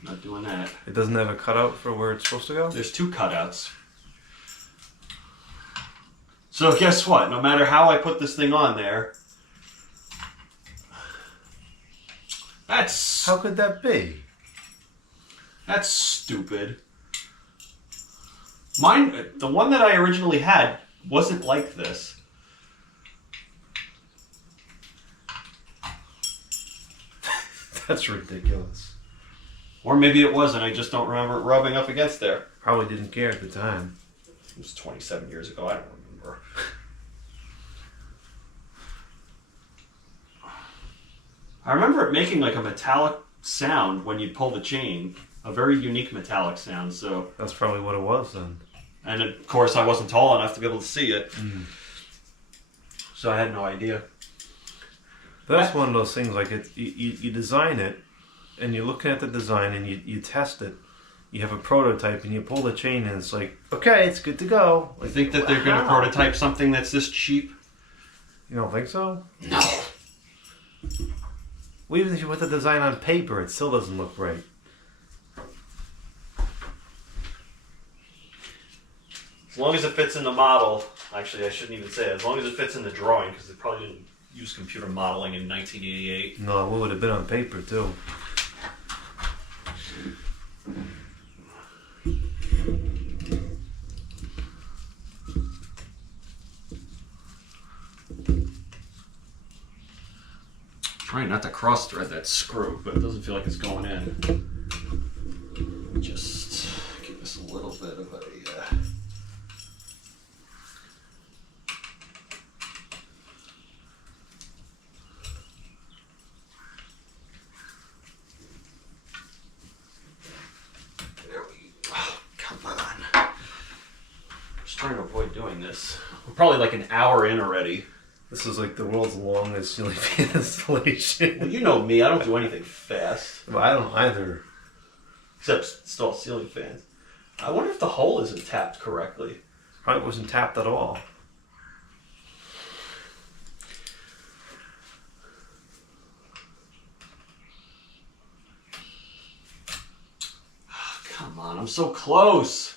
not doing that. It doesn't have a cutout for where it's supposed to go? There's two cutouts. So guess what? No matter how I put this thing on there, that's How could that be? stupid. Mine, the one that I originally had, wasn't like this. That's ridiculous. Or maybe it wasn't. I just don't remember it rubbing up against there. Probably didn't care at the time. It was 27 years ago. I don't remember. I remember it making like a metallic sound when you pull the chain. A very unique metallic sound. So That's probably what it was then. And of course, I wasn't tall enough to be able to see it. So I had no idea. That's one of those things, like you design it, and you're looking at the design, and you test it. You have a prototype, and you pull the chain, and it's like, okay, it's good to go. I think that they're going to prototype something that's this cheap. You don't think so? No. Well, even if you put the design on paper, it still doesn't look right. As long as it fits in the model. Actually, I shouldn't even say it. As long as it fits in the drawing, because they probably didn't use computer modeling in 1988. No, it would have been on paper, too. Trying not to cross thread that screw, but it doesn't feel like it's going in. Just give this a little bit of a... There we go. Oh, come on. Just trying to avoid doing this. We're probably like an hour in already. This is like the world's longest ceiling fan installation. Well, you know me, I don't do anything fast. Well, I don't either. Except install ceiling fans. I wonder if the hole isn't tapped correctly. Probably wasn't tapped at all. Oh, come on, I'm so close.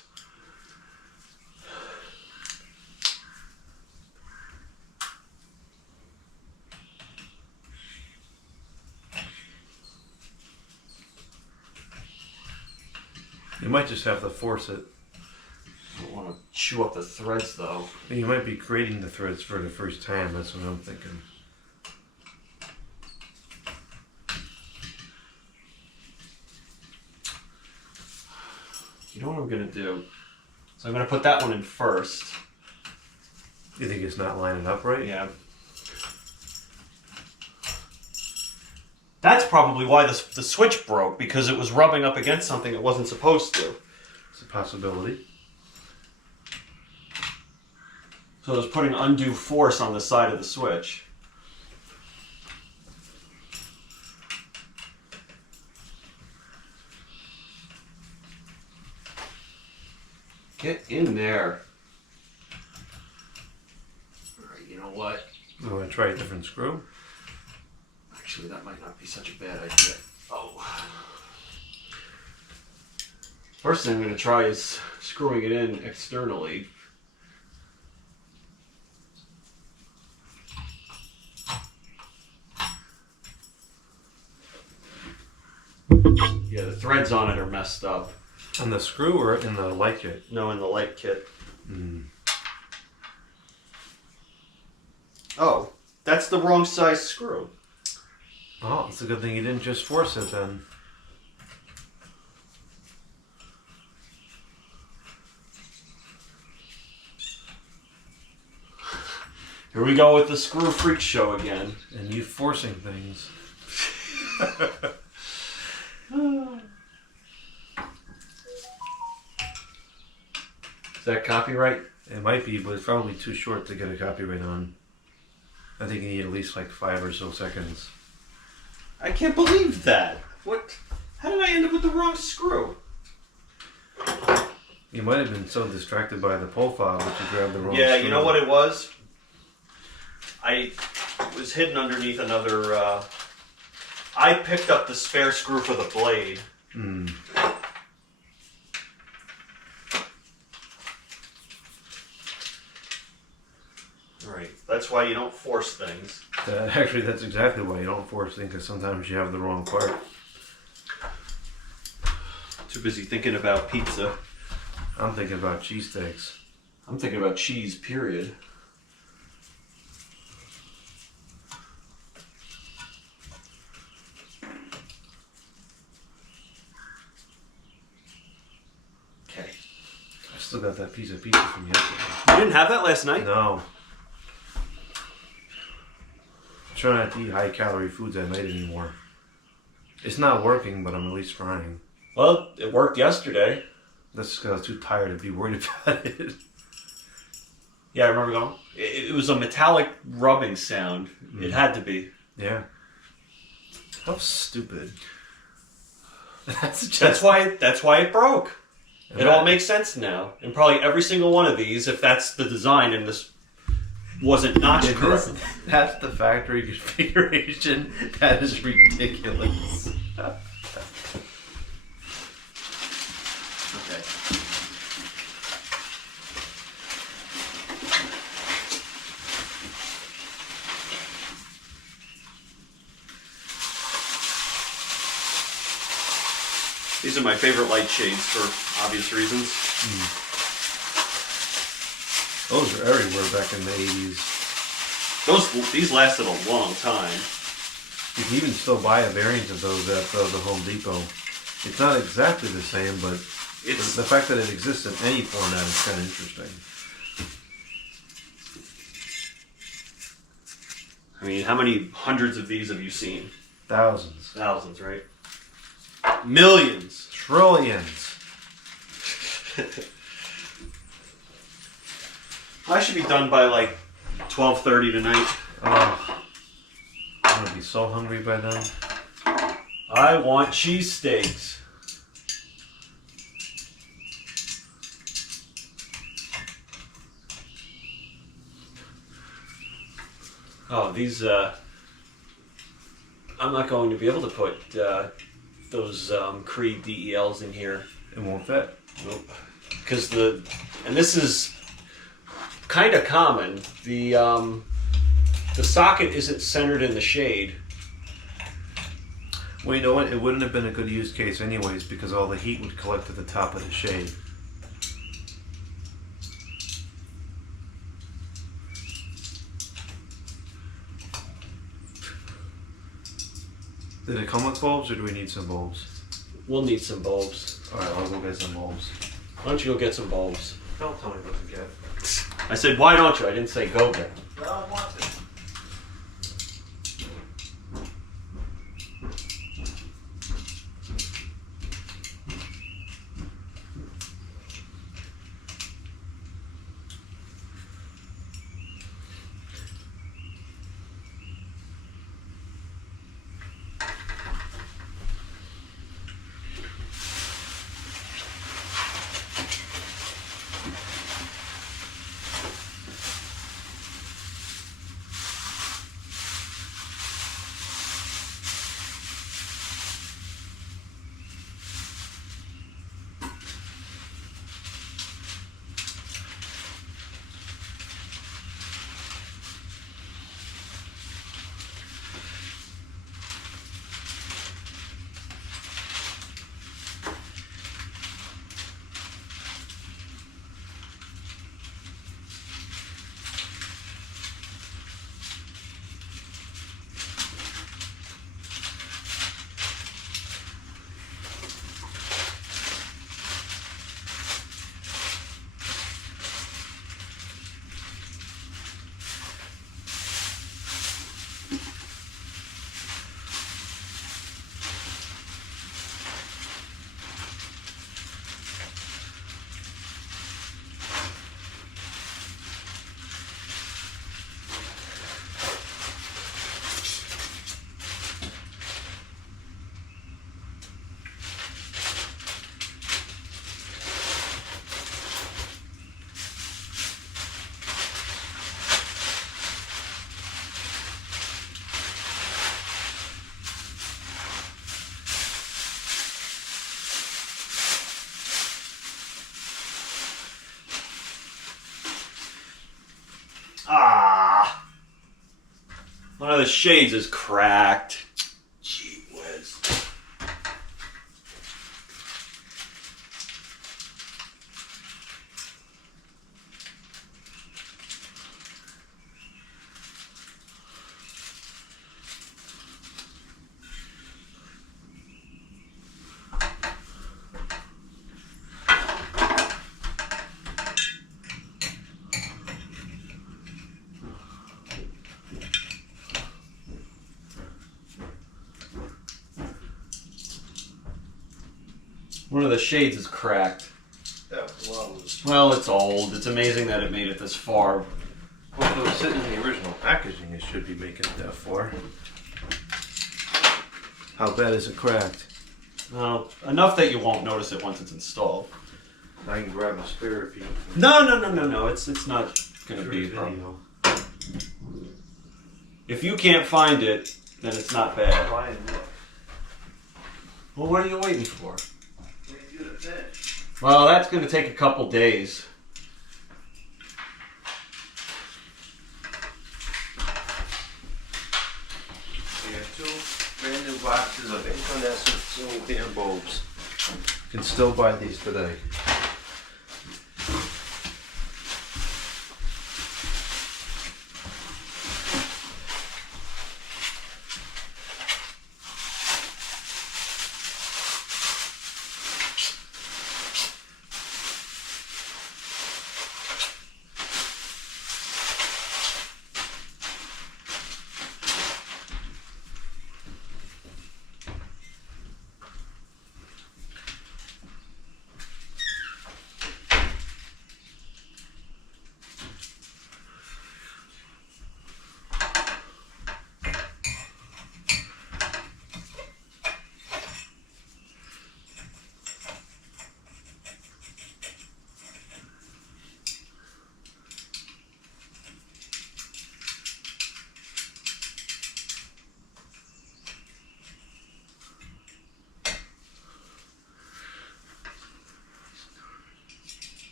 You might just have to force it. I don't want to chew up the threads though. You might be creating the threads for the first time, that's what I'm thinking. You know what I'm going to do? So I'm going to put that one in first. You think it's not lining up right? Yeah. That's probably why the switch broke, because it was rubbing up against something it wasn't supposed to. It's a possibility. So it was putting undue force on the side of the switch. Get in there. Alright, you know what? You want to try a different screw? Actually, that might not be such a bad idea. Oh. First thing I'm going to try is screwing it in externally. Yeah, the threads on it are messed up. On the screw or in the light kit? No, in the light kit. Mm. Oh, that's the wrong size screw. Oh, it's a good thing you didn't just force it then. Here we go with the screw freak show again. And you forcing things. Is that copyright? It might be, but it's probably too short to get a copyright on. I think you need at least like 5 or so seconds. I can't believe that. What? How did I end up with the wrong screw? You might have been so distracted by the pull file that you grabbed the wrong Yeah, screw. you know what it was? I was hidden underneath another... I picked up the spare screw for the blade. Mm. Right. That's why you don't force things. Actually, that's exactly why you don't force things, because sometimes you have the wrong part. Too busy thinking about pizza. I'm thinking about cheesesteaks. I'm thinking about cheese, period. still got that piece of pizza from yesterday. You didn't have that last night? No. I'm trying not to eat high calorie foods at night anymore. It's not working, but I'm at least trying. Well, it worked yesterday. That's just because I was too tired to be worried about it. Yeah, I remember going. It was a metallic rubbing sound. It had to be. Yeah. How stupid. That's why it broke. It all makes sense now. And probably every single one of these, if that's the design and this wasn't notched correctly. That's the factory configuration. That is ridiculous. Okay. These are my favorite light shades for obvious reasons. Those were everywhere back in the 80s. These lasted a long time. You can even still buy a variant of those at the Home Depot. It's not exactly the same, but It's the fact that it exists in any format is kind of interesting. I mean, how many hundreds of these have you seen? Thousands. Thousands, right? Millions. Trillions. I should be done by like 12:30 tonight. Oh, I'm going to be so hungry by then. I want cheesesteaks. Oh, these, I'm not going to be able to put those Creed DELs in here. It won't fit. Nope. Because and this is kind of common, the socket isn't centered in the shade. Well, you know what? It wouldn't have been a good use case anyways because all the heat would collect at the top of the shade. Did it come with bulbs or do we need some bulbs? We'll need some bulbs. Alright, I'll go get some bulbs. Why don't you go get some bulbs? Don't tell me what to get. I said, why don't you? I didn't say go get them. Well, I want it. Ah! One of the shades is cracked. Gee whiz. One of the shades is cracked. That blows. Well, it's old. It's amazing that it made it this far. Well, if it was sitting in the original packaging, it should be making it that far. How bad is it cracked? Well, enough that you won't notice it once it's installed. I can grab my spare if you. No. It's not going to be a problem. If you can't find it, then it's not bad. Well, what are you waiting for? Well, that's going to take a couple days. We have 2 brand new boxes of incandescent single-band bulbs. You can still buy these today.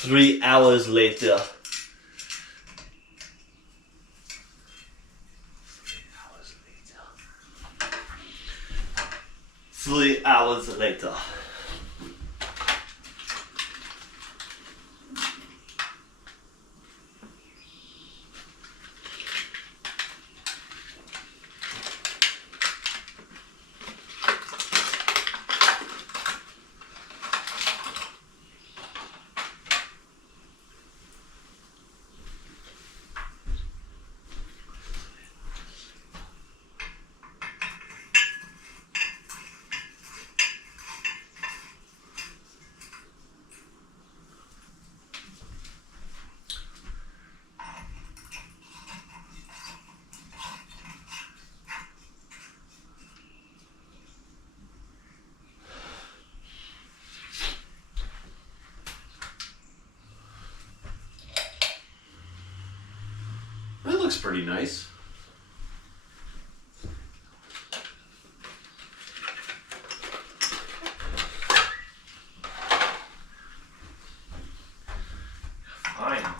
Three hours later. 3 hours later. That looks pretty nice. Finally.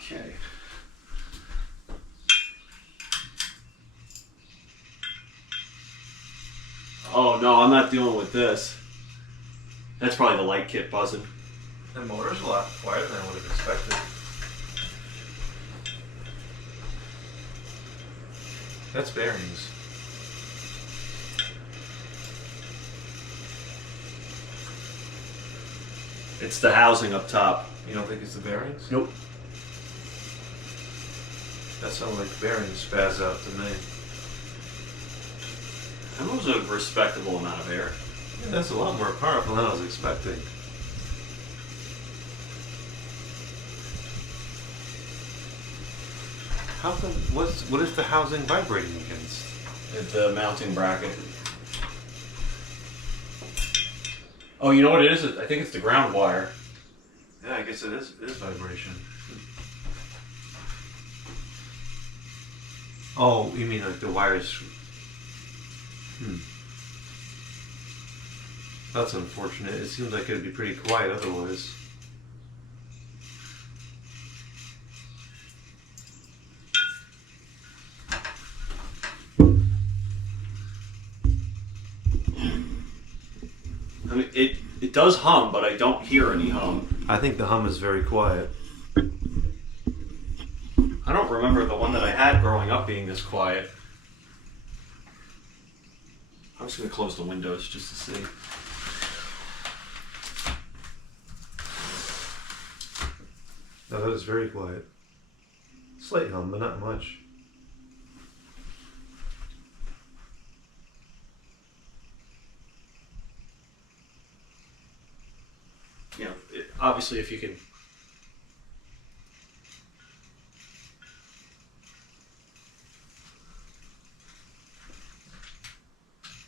Okay. Oh no, I'm not dealing with this. That's probably the light kit buzzing. The motor's a lot quieter than I would have expected. That's bearings. It's the housing up top. You don't think it's the bearings? Nope. That sounded like bearings spaz out to me. That was a respectable amount of air. Yeah, that's a lot more powerful than I was expecting. How come? What is the housing vibrating against? It's the mounting bracket. Oh, you know what it is? I think it's the ground wire. Yeah, I guess it is vibration. Oh, you mean like the wires? That's unfortunate. It seems like it'd be pretty quiet otherwise. I mean, it does hum, but I don't hear any hum. I think the hum is very quiet. I don't remember the one that I had growing up being this quiet. I'm just going to close the windows just to see. No, that is very quiet. Slight hum, but not much. You know, obviously if you can...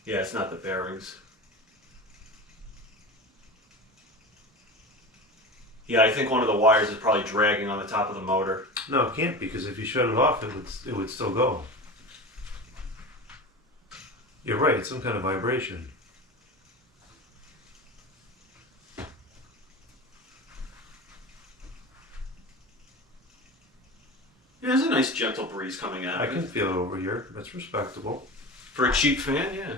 Yeah, it's not the bearings. Yeah, I think one of the wires is probably dragging on the top of the motor. No, it can't, because if you shut it off, it would still go. You're right, it's some kind of vibration. Yeah, there's a nice gentle breeze coming out I of can it. feel it over here. That's respectable. For a cheap fan, yeah.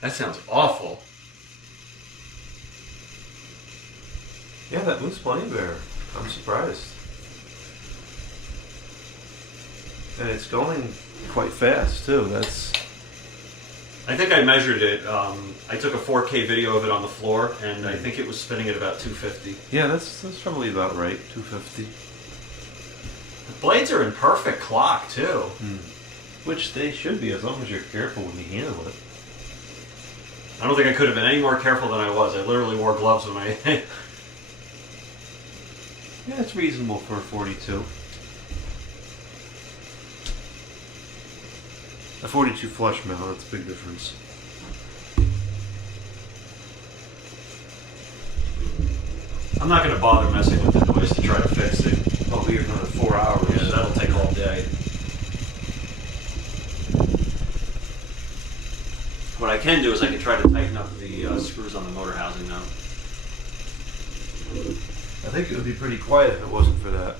That sounds awful. Yeah, that moves plenty better. I'm surprised. And it's going quite fast too. That's... I think I measured it. I took a 4K video of it on the floor, and I think it was spinning at about 250. Yeah, that's probably about right. 250. The blades are in perfect clock, too. Which they should be, as long as you're careful when you handle it. I don't think I could have been any more careful than I was. I literally wore gloves when I... Yeah, it's reasonable for a 42. A 42 flush mount, that's a big difference. I'm not going to bother messing with the noise to try to fix it. Oh, we're going 4 hours. Yeah, that'll take all day. What I can do is I can try to tighten up the screws on the motor housing now. I think it would be pretty quiet if it wasn't for that.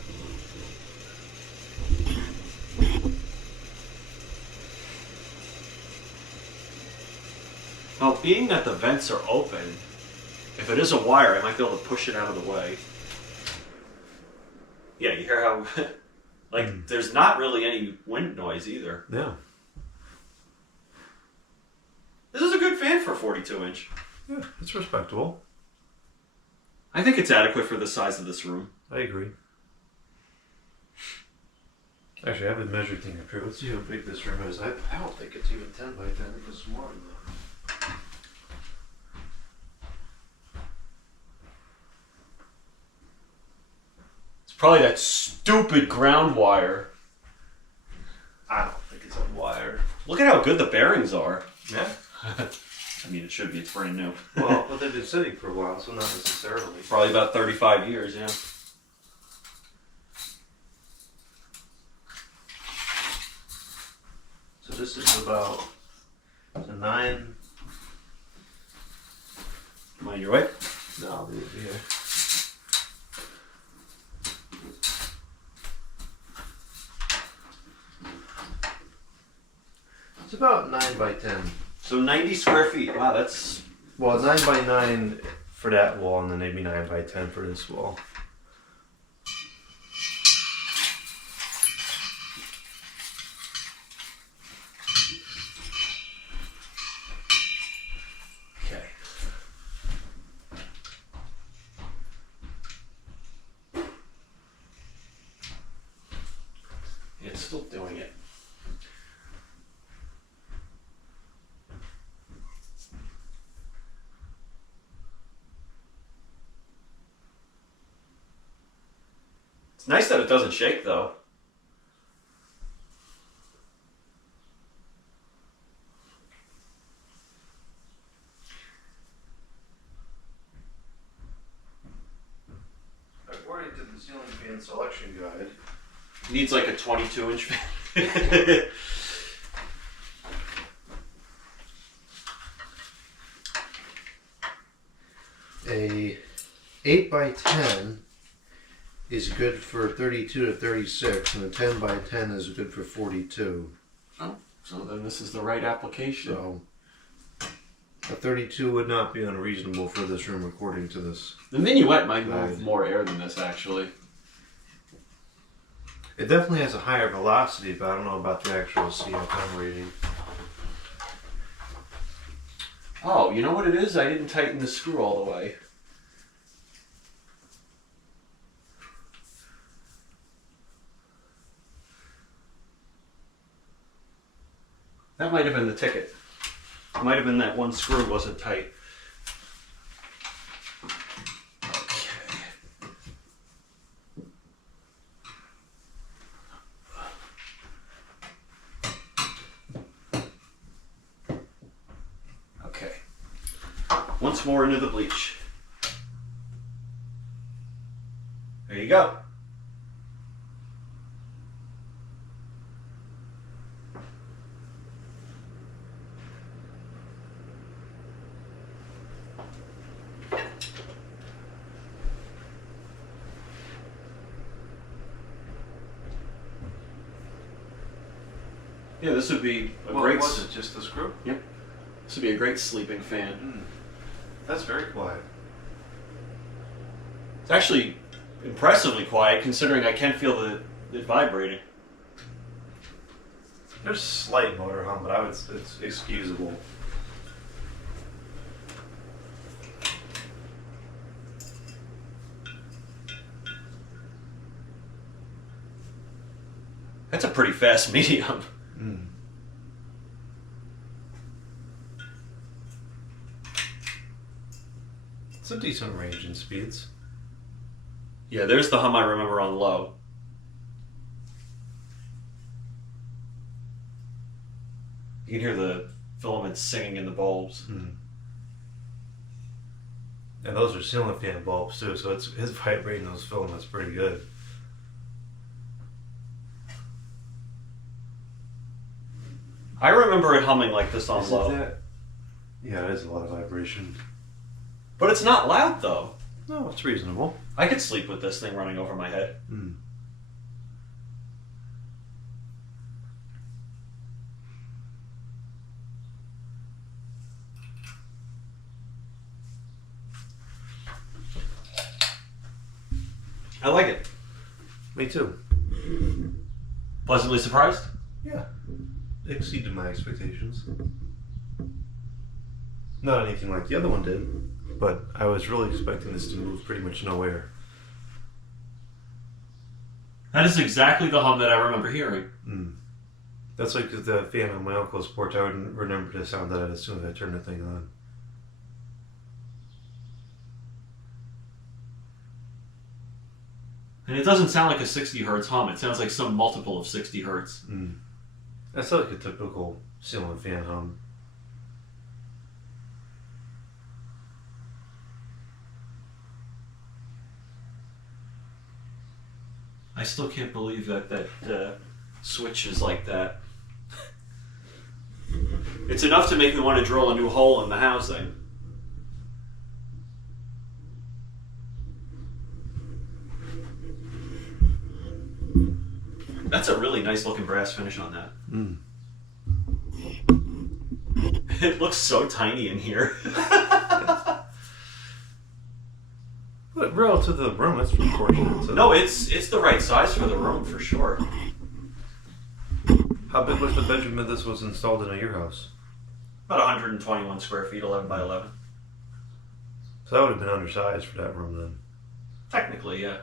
Well, being that the vents are open, if it is a wire, I might be able to push it out of the way. Yeah, you hear how... like, there's not really any wind noise either. Yeah. This is a good fan for a 42-inch. Yeah, it's respectable. I think it's adequate for the size of this room. I agree. Actually, I haven't measured things up here. Let's see how big this room is. I don't think it's even 10 by 10. It's more than that. It's probably that stupid ground wire. I don't think it's a wire. Look at how good the bearings are. Yeah. I mean, it should be. It's brand new. Well, but they've been sitting for a while, so not necessarily. Probably about 35 years, yeah. So this is about a 9. Mind your way. No, I'll leave it here. It's about 9 by 10. So 90 square feet. Wow, that's... Well, 9 by 9 for that wall, and then maybe 9 by 10 for this wall. Okay. It's still doing it. It's nice that it doesn't shake, though. According to the ceiling fan selection guide, Needs like a 22-inch fan. a 8 by 10 is good for 32 to 36, and a 10 by 10 is good for 42. Oh, so then this is the right application. So a 32 would not be unreasonable for this room, according to this. The minuet might move more air than this, actually. It definitely has a higher velocity, but I don't know about the actual CFM rating. Oh, you know what it is? I didn't tighten the screw all the way. That might have been the ticket. It might have been that one screw wasn't tight. Okay. Once more into the bleach. There you go. Yeah, this would be a What great. was it? Just the screw? Yep. This would be a great sleeping fan. That's very quiet. It's actually impressively quiet, considering I can feel it vibrating. There's slight motor hum, but I would it's excusable. That's a pretty fast medium. It's a decent range in speeds. Yeah, there's the hum I remember on low. You can hear the filaments singing in the bulbs. And those are ceiling fan bulbs too, so it's vibrating those filaments pretty good. I remember it humming like this on low. Yeah, it is a lot of vibration. But it's not loud though. No, it's reasonable. I could sleep with this thing running over my head. I like it. Me too. Pleasantly surprised? Yeah. It exceeded my expectations. Not anything like the other one did, but I was really expecting this to move pretty much nowhere. That is exactly the hum that I remember hearing. That's like the fan on my uncle's porch. I would remember the sound that as soon as I turned the thing on. And it doesn't sound like a 60 hertz hum. It sounds like some multiple of 60 hertz. That's like a typical ceiling fan hum. I still can't believe that switch is like that. It's enough to make me want to drill a new hole in the housing. That's a really nice looking brass finish on that. It looks so tiny in here. But relative to the room, it's proportionate. So No, it's the right size for the room for sure. how big was the bedroom that this was installed in at your house? About 121 square feet, 11 by 11. So that would have been undersized for that room then. Technically, yeah.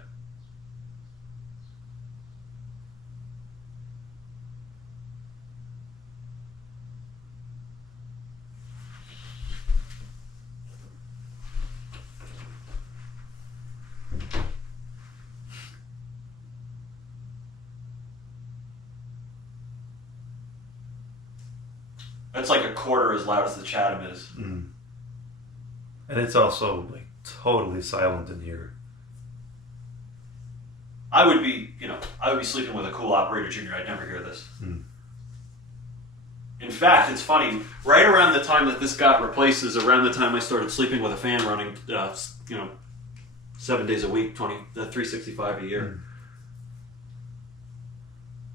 That's like a quarter as loud as the Chatham is. And it's also like totally silent in here. I would be sleeping with a cool operator junior. I'd never hear this. In fact, it's funny. Right around the time that this got replaced is around the time I started sleeping with a fan running, 7 days a week, 365 a year.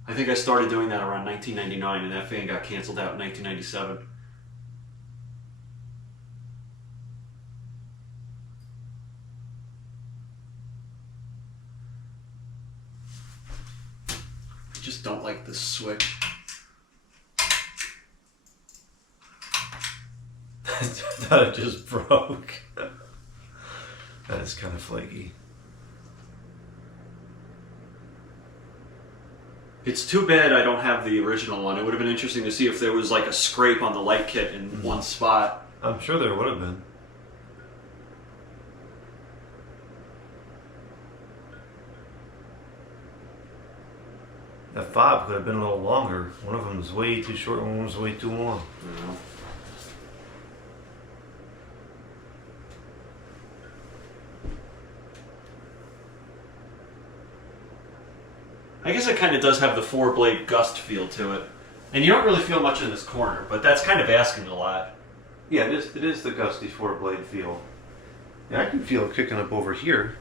I think I started doing that around 1999, and that fan got canceled out in 1997. just don't like the switch. I thought it just broke. That is kind of flaky. It's too bad I don't have the original one. It would have been interesting to see if there was like a scrape on the light kit in one spot. I'm sure there would have been. That fob could have been a little longer. One of them was way too short, one was way too long. I guess it kind of does have the 4-blade gust feel to it. And you don't really feel much in this corner, but that's kind of asking a lot. Yeah, it is the gusty 4-blade feel. Yeah, I can feel it kicking up over here.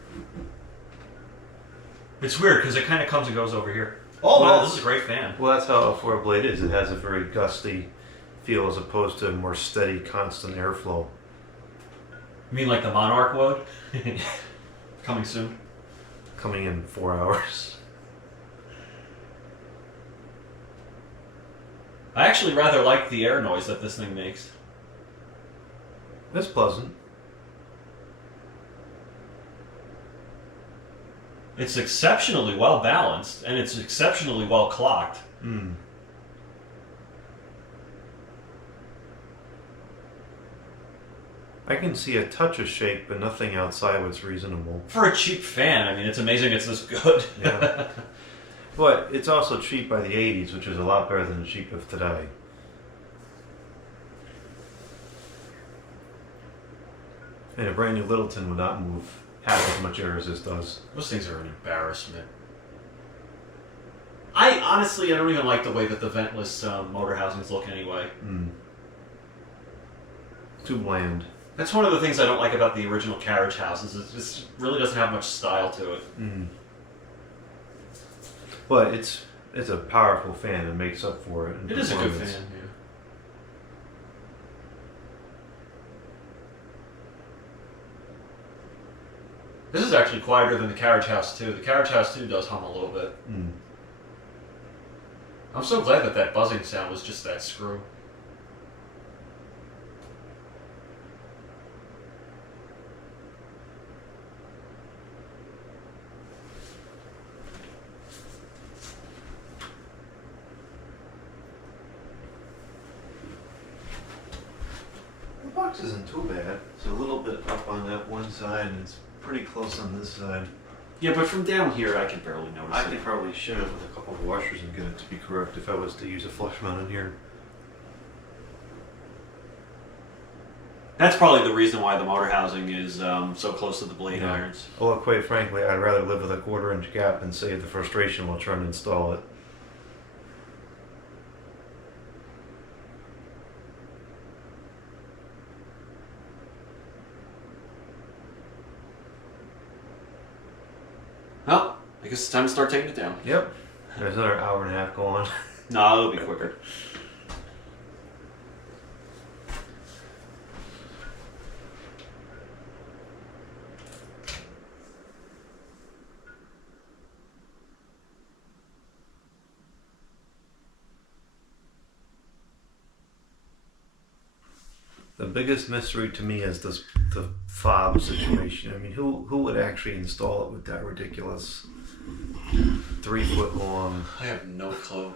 It's weird because it kind of comes and goes over here. Oh, Well, wow, this is a great fan. Well, that's how a 4-blade is. It has a very gusty feel as opposed to a more steady, constant airflow. You mean like the Monarch would? Coming soon. Coming in 4 hours. I actually rather like the air noise that this thing makes. That's pleasant. It's exceptionally well balanced, and it's exceptionally well clocked. Mm. I can see a touch of shake, but nothing outside what's reasonable. For a cheap fan, I mean, it's amazing it's this good. Yeah. But it's also cheap by the 80s, which is a lot better than the cheap of today. And a brand new Littleton would not move half as much air as this does. Those things are an embarrassment. I don't even like the way that the ventless motor housings look anyway. Mm. Too bland. That's one of the things I don't like about the original carriage houses. It just really doesn't have much style to it. Mm. But it's a powerful fan and makes up for it. It is a good fan, yeah. This is actually quieter than the carriage house too. The carriage house too does hum a little bit. Mm. I'm so glad that that buzzing sound was just that screw. The box isn't too bad. It's a little bit up on that one side and it's pretty close on this side. Yeah, but from down here I can barely notice I it. could probably shim it with a couple of washers and get it to be correct if I was to use a flush mount in here. That's probably the reason why the motor housing is so close to the blade irons. Well, quite frankly, I'd rather live with a 1/4 inch gap and save the frustration while trying to install it. Well, I guess it's time to start taking it down. Yep. There's another hour and a half going. No, it'll be quicker. The biggest mystery to me is the fob situation. I mean, who would actually install it with that ridiculous 3 foot long? I have no clue.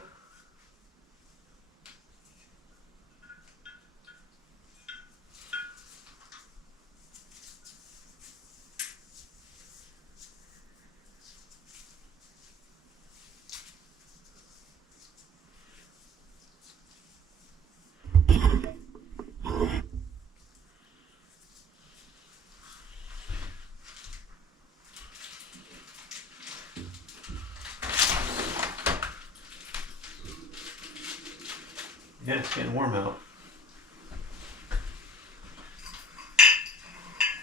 Yeah, it's getting warm out.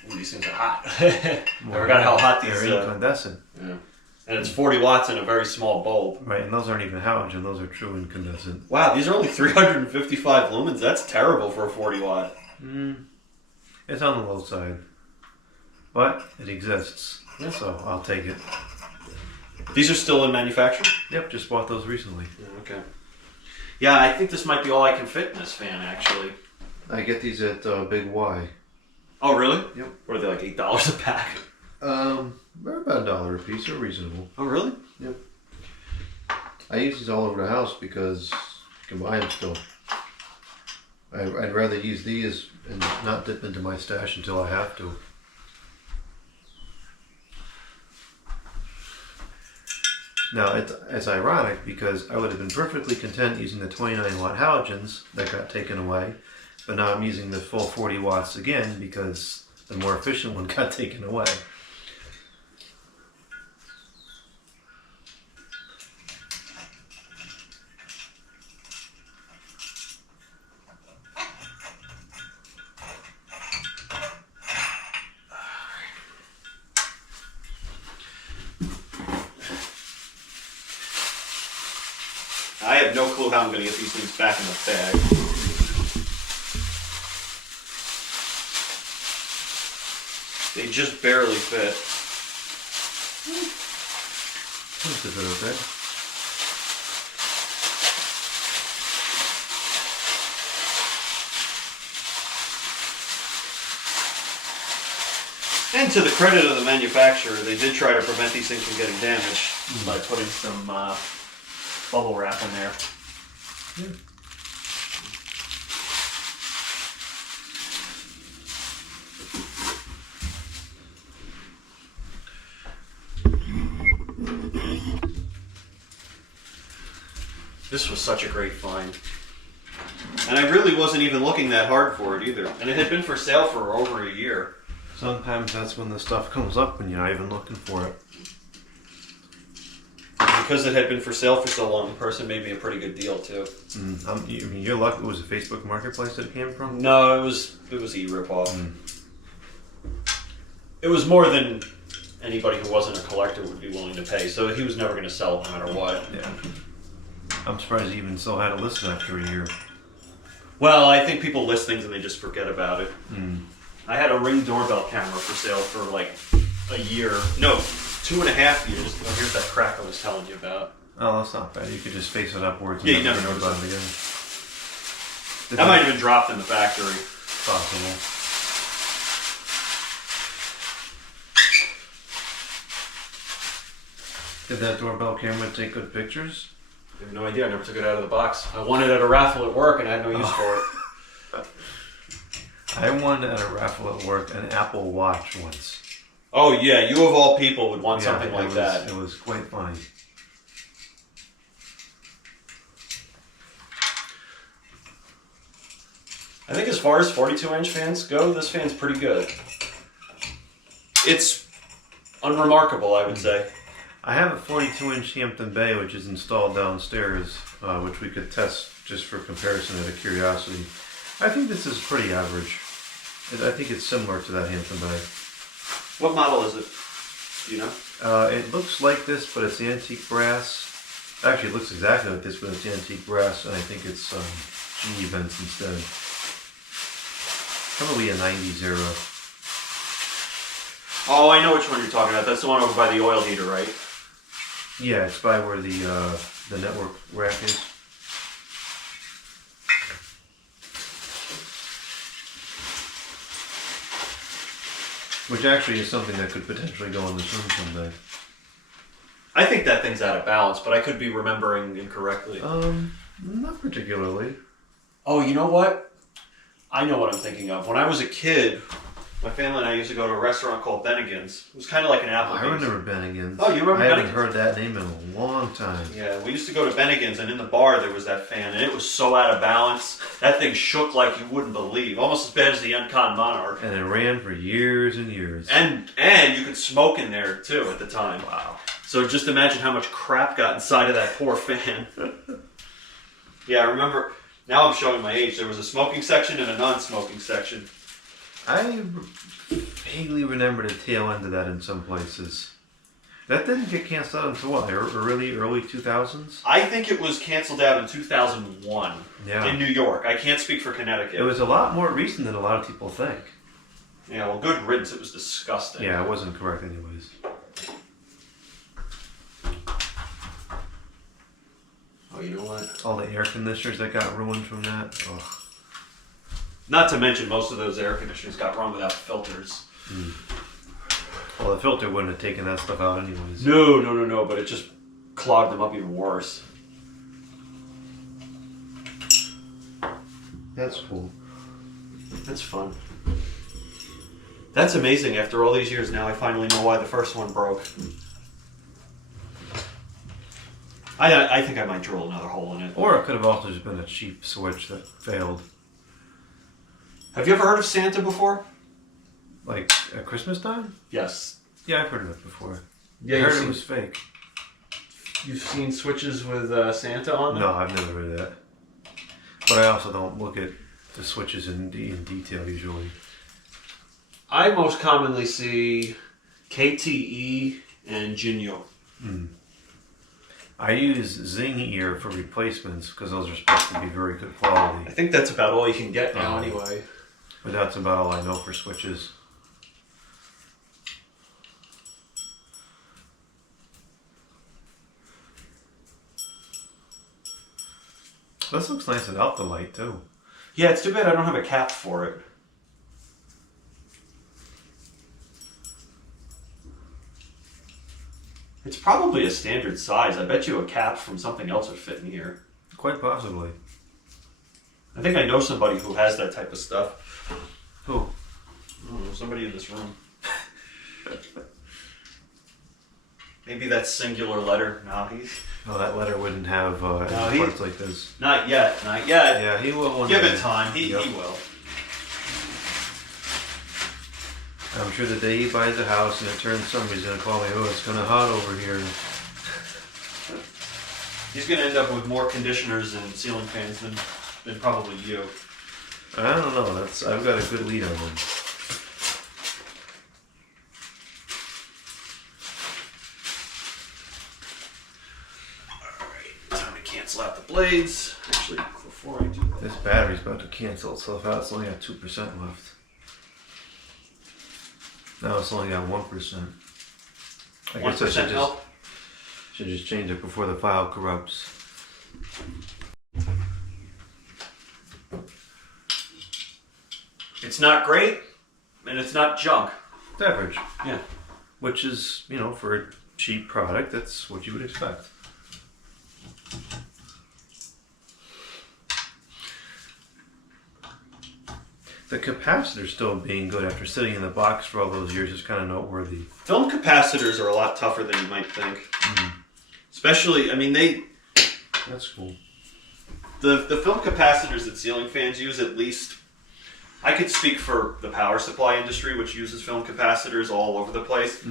Ooh, these things are hot. I forgot how hot these They're incandescent. Yeah. And it's 40 watts in a very small bulb. Right, and those aren't even halogen, those are true incandescent. Wow, these are only 355 lumens. That's terrible for a 40 watt. It's on the low side. But it exists, so I'll take it. These are still in manufacture? Yep, just bought those recently. Okay. Yeah, I think this might be all I can fit in this fan, actually. I get these at Big Y. Oh, really? Yep. What are they, like $8 a pack? They're about $1 a piece. They're reasonable. Oh, really? Yep. I use these all over the house because you can buy them still. I'd rather use these and not dip into my stash until I have to. Now, it's ironic because I would have been perfectly content using the 29 watt halogens that got taken away, but now I'm using the full 40 watts again because the more efficient one got taken away. I have no clue how I'm going to get these things back in the bag. They just barely fit. That's a bit okay. And to the credit of the manufacturer, they did try to prevent these things from getting damaged by putting some bubble wrap in there. Yeah. This was such a great find. And I really wasn't even looking that hard for it either. And it had been for sale for over a year. Sometimes that's when the stuff comes up when you're not even looking for it. Because it had been for sale for so long, the person made me a pretty good deal too. You're lucky it was a Facebook Marketplace that it came from? No, it was e-ripoff. It was more than anybody who wasn't a collector would be willing to pay, so he was never going to sell it no matter what. Yeah. I'm surprised he even still had it listed after a year. Well, I think people list things and they just forget about it. I had a Ring doorbell camera for sale for like a year. No, 2.5 years. Oh, here's that crack I was telling you about. Oh, that's not bad. You could just face it upwards and Yeah, you never know notice about it again. That might have been dropped in the factory. Possible. Did that doorbell camera take good pictures? I have no idea. I never took it out of the box. I won it at a raffle at work and I had no use for it. I won at a raffle at work an Apple Watch once. Oh yeah, you of all people would want something like it that. was quite funny. I think as far as 42-inch fans go, this fan's pretty good. It's unremarkable, I would say. I have a 42-inch Hampton Bay, which is installed downstairs, which we could test just for comparison out of curiosity. I think this is pretty average. I think it's similar to that Hampton Bay. What model is it? Do you know? It looks like this, but it's antique brass. Actually, it looks exactly like this, but it's antique brass, and I think it's GE vents instead. Probably a 90s era. Oh, I know which one you're talking about. That's the one over by the oil heater, right? Yeah, it's by where the network rack is. Which actually is something that could potentially go in this room someday. I think that thing's out of balance, but I could be remembering incorrectly. Not particularly. Oh, you know what? I know what I'm thinking of. When I was a kid, my family and I used to go to a restaurant called Bennigan's. It was kind of like an Applebee's. I remember Bennigan's. Oh, you remember I haven't Bennigan's? heard that name in a long time. Yeah, we used to go to Bennigan's, and in the bar there was that fan, and it was so out of balance. That thing shook like you wouldn't believe, almost as bad as the Yukon Monarch. And it ran for years and years. And you could smoke in there too at the time. Wow. So just imagine how much crap got inside of that poor fan. Yeah, I remember. Now I'm showing my age. There was a smoking section and a non-smoking section. I vaguely remember the tail end of that in some places. That didn't get canceled out until what, really early 2000s? I think it was canceled out in 2001 Yeah. in New York. I can't speak for Connecticut. It was a lot more recent than a lot of people think. Yeah, well, good riddance. It was disgusting. Yeah, it wasn't correct anyways. you know what? All the air conditioners that got ruined from that. Ugh. Not to mention, most of those air conditioners got run without filters. Well, the filter wouldn't have taken that stuff out anyways. No, but it just clogged them up even worse. That's cool. That's fun. That's amazing. After all these years now, I finally know why the first one broke. I think I might drill another hole in it. Or it could have also just been a cheap switch that failed. Have you ever heard of Santa before? Like at Christmas time? Yes. Yeah, I've heard of it before. Yeah, I you've heard seen- it was fake. You've seen switches with Santa on them? No, I've never heard of that. But I also don't look at the switches in detail usually. I most commonly see KTE and Jinyo. I use Zing Ear for replacements because those are supposed to be very good quality. I think that's about all you can get now anyway. But that's about all I know for switches. This looks nice without the light too. Yeah, it's too bad I don't have a cap for it. It's probably a standard size. I bet you a cap from something else would fit in here. Quite possibly. I think I know somebody who has that type of stuff. Who? I don't know, somebody in this room. Maybe that singular letter. No, he's... No, that letter wouldn't have any parts like this. Not yet, not yet. Yeah, he will one Give day. it time, he Yep. will. I'm sure the day he buys a house and it turns summer, he's going to call me, oh, it's kind of hot over here. He's going to end up with more conditioners and ceiling fans than probably you. I don't know. I've got a good lead on him. Alright, time to cancel out the blades. Actually, before I do that. This battery's about to cancel itself out. It's only got 2% left. Now it's only got 1%. I guess I 1% help? should just change it before the file corrupts. It's not great, and it's not junk. It's average. Yeah. Which is, for a cheap product, that's what you would expect. The capacitor still being good after sitting in the box for all those years is kind of noteworthy. Film capacitors are a lot tougher than you might think. Especially, That's cool. the film capacitors that ceiling fans use, at least, I could speak for the power supply industry, which uses film capacitors all over the place.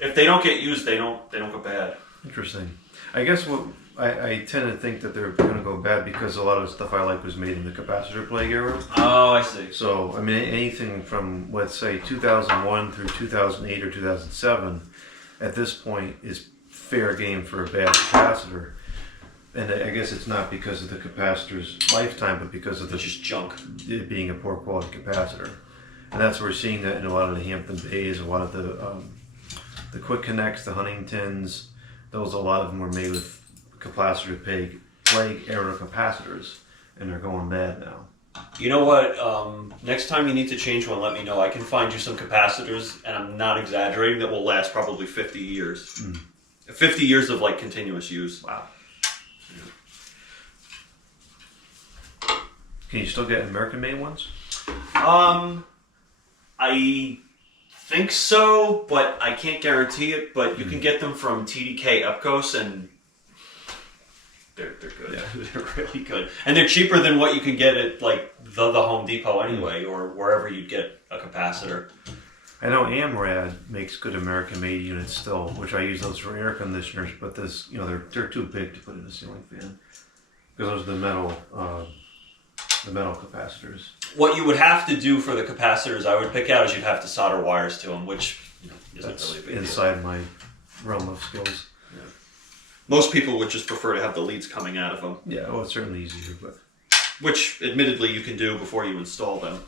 If they don't get used, they don't go bad. Interesting. I guess what I tend to think that they're going to go bad because a lot of the stuff I like was made in the capacitor plague era. Oh, I see. So, anything from, let's say, 2001 through 2008 or 2007, at this point, is fair game for a bad capacitor. And I guess it's not because of the capacitor's lifetime, but because of It's just junk. it being a poor quality capacitor. And that's where we're seeing that in a lot of the Hampton Bays, a lot of the Quick Connects, the Huntingtons. A lot of them were made with capacitor plague era capacitors, and they're going bad now. You know what? Next time you need to change one, let me know. I can find you some capacitors, and I'm not exaggerating, that will last probably 50 years. 50 years of continuous use. Wow. Can you still get American-made ones? I think so, but I can't guarantee it. But you can get them from TDK Epcos, and they're good. Yeah. They're really good, and they're cheaper than what you can get at the Home Depot anyway, or wherever you'd get a capacitor. I know Amrad makes good American-made units still, which I use those for air conditioners. But this, they're too big to put in a ceiling fan because those are the metal capacitors. What you would have to do for the capacitors I would pick out is you'd have to solder wires to them, which isn't That's really a big deal. inside my realm of skills. Most people would just prefer to have the leads coming out of them, Yeah, well, it's certainly easier, but which admittedly you can do before you install them.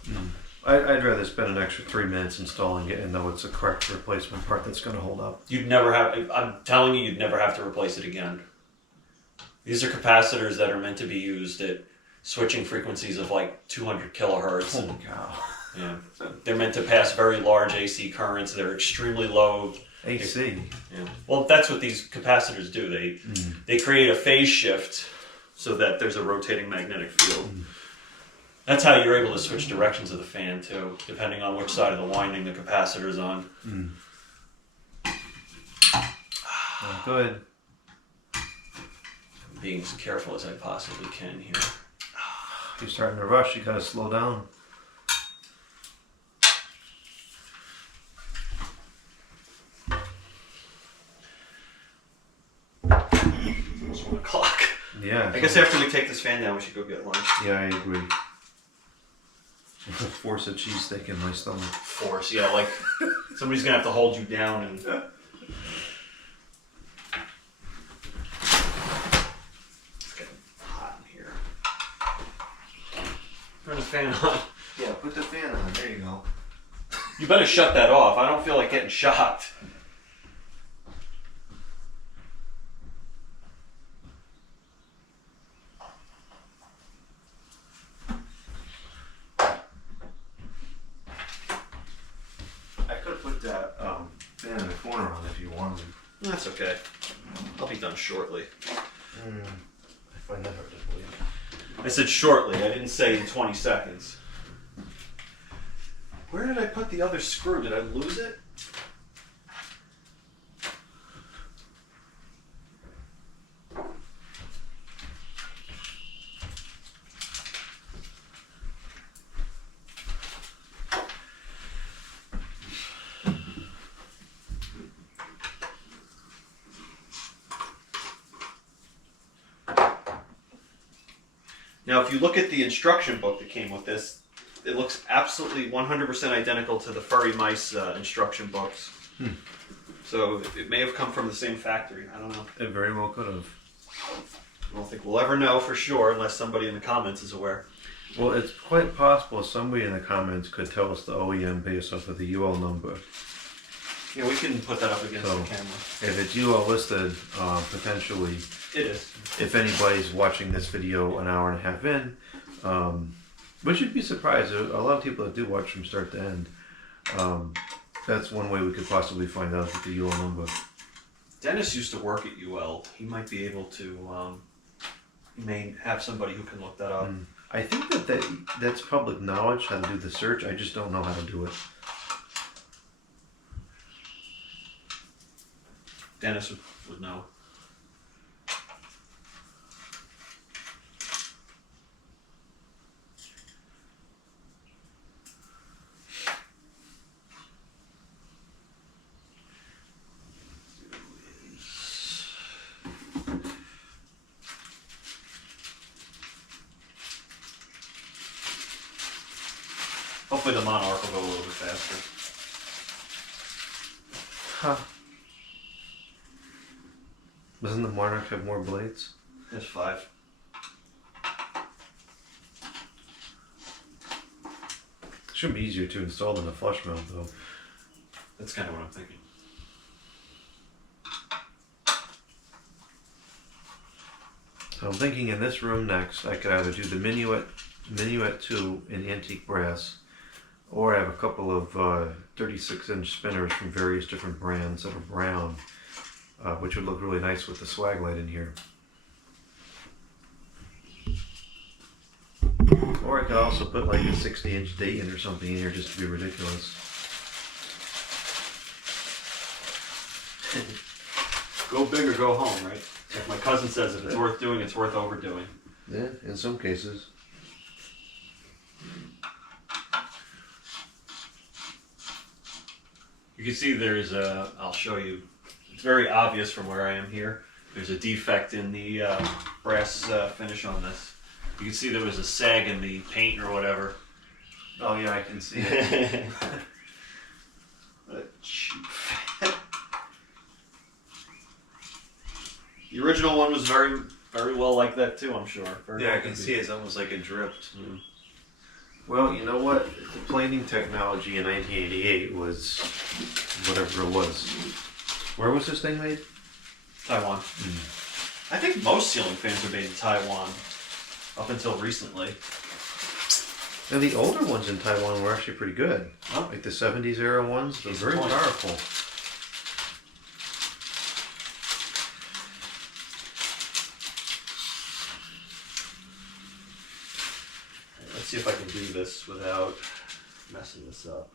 I'd rather spend an extra 3 minutes installing it and know it's a correct replacement part that's going to hold up. You'd never have, I'm telling you, you'd never have to replace it again. These are capacitors that are meant to be used at switching frequencies of like 200 kilohertz. Holy cow. Yeah. They're meant to pass very large AC currents. They're extremely low. AC. Yeah. Well, that's what these capacitors do. They create a phase shift so that there's a rotating magnetic field. That's how you're able to switch directions of the fan too, depending on which side of the winding the capacitor's on. Oh, good. I'm being as careful as I possibly can here. If you're starting to rush, you gotta slow down. It's 1 o'clock. Yeah. I guess after we take this fan down, we should go get lunch. Yeah, I agree. Force a cheesesteak in my stomach. Force, yeah, like somebody's gonna have to hold you down and. It's getting hot in here. Turn the fan on. Yeah, put the fan on. There you go. You better shut that off. I don't feel like getting shocked. I could put that fan in the corner on if you wanted. That's okay. I'll be done shortly. I find that hard to believe. I said shortly. I didn't say in 20 seconds. Where did I put the other screw? Did I lose it? Now, if you look at the instruction book that came with this, it looks absolutely 100% identical to the Furry Mice instruction books. So it may have come from the same factory. I don't know. It very well could have. I don't think we'll ever know for sure unless somebody in the comments is aware. Well, it's quite possible somebody in the comments could tell us the OEM based off of the UL number. Yeah, we can put that up against So, the camera. if it's UL listed, potentially, It is. if anybody's watching this video an hour and a half in, which you'd be surprised. A lot of people that do watch from start to end. That's one way we could possibly find out with the UL number. Dennis used to work at UL. He might be able to. He may have somebody who can look that up. I think that's public knowledge how to do the search. I just don't know how to do it. Dennis would know. Hopefully the monarch will go a little bit faster. Huh. Doesn't the Monarch have more blades? There's 5. Should be easier to install than a flush mount, though. That's kind of what I'm thinking. So I'm thinking in this room next, I could either do the Minuet 2 in antique brass, or I have a couple of 36-inch spinners from various different brands that are brown, which would look really nice with the swag light in here. Or I could also put like a 60-inch Dayton or something in here just to be ridiculous. Go big or go home, right? Like my cousin says, if it's worth doing, it's worth overdoing. Yeah, in some cases. You can see there's a, I'll show you, it's very obvious from where I am here. There's a defect in the brass finish on this. You can see there was a sag in the paint or whatever. Oh yeah, I can see it. What a cheap. The original one was very, very well like that too, I'm sure. Very Yeah, I well can could see be. it's almost like it dripped. Mm. Well, you know what? The planing technology in 1988 was whatever it was. Where was this thing made? Taiwan. I think most ceiling fans are made in Taiwan, up until recently. And the older ones in Taiwan were actually pretty good. Oh. Like the 70s era ones, they're very powerful. Let's see if I can do this without messing this up.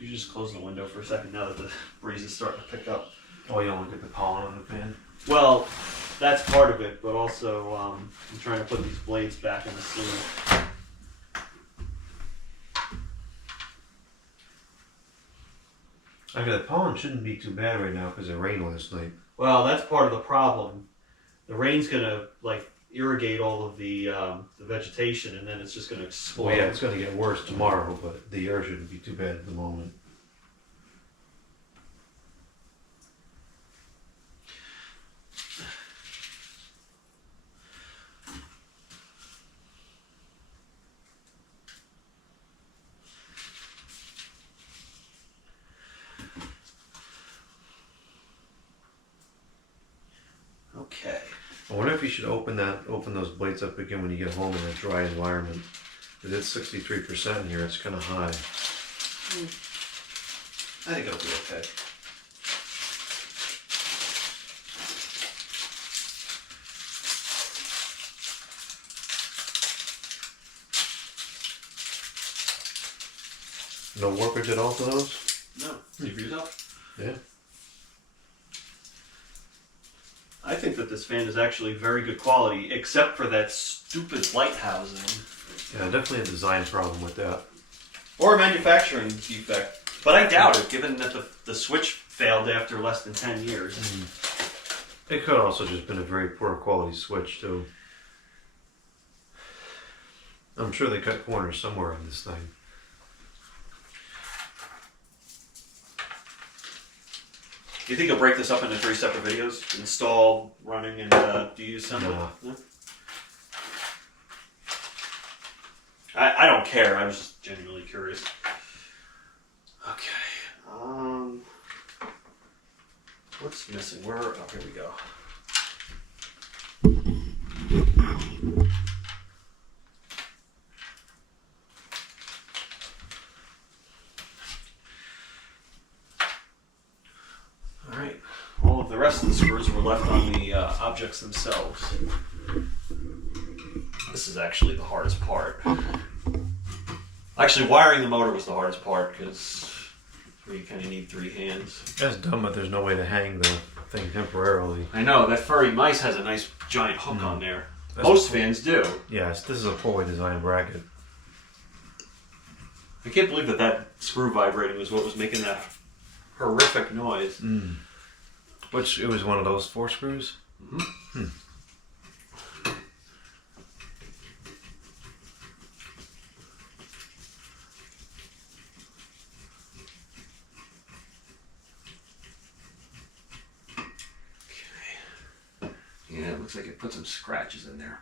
You just close the window for a second now that the breeze is starting to pick up. Oh, you don't want to get the pollen on the fan? Well, that's part of it, but also I'm trying to put these blades back in the sleeve. Okay, the pollen shouldn't be too bad right now because it rained last night. Well, that's part of the problem. The rain's gonna like irrigate all of the vegetation, and then it's just gonna explode. Well, yeah, it's going to get worse tomorrow, but the air shouldn't be too bad at the moment. Okay. I wonder if you should open those blades up again when you get home in a dry environment. Because it's 63% in here, it's kind of high. I think it'll be okay. No warpage at all to those? No. See for yourself? Yeah. I think that this fan is actually very good quality, except for that stupid light housing. Yeah, definitely a design problem with that. Or a manufacturing defect. But I doubt it, given that the switch failed after less than 10 years. It could also just been a very poor quality switch too. I'm sure they cut corners somewhere on this thing. Do you think you'll break this up into 3 separate videos? Install, running, and deassemble? No. I don't care. I was just genuinely curious. Okay. What's missing? Where? Oh, here we go. All right. All of the rest of the screws were left on the objects themselves. This is actually the hardest part. Actually, wiring the motor was the hardest part because you kind of need 3 hands. That's dumb, but there's no way to hang the thing temporarily. I know, that furry mice has a nice giant hook on there. That's Most fans do. Yes, this is a poorly designed bracket. I can't believe that screw vibrating was what was making that horrific noise. Which, it was one of those 4 screws? Mm-hmm. Yeah, it looks like it put some scratches in there.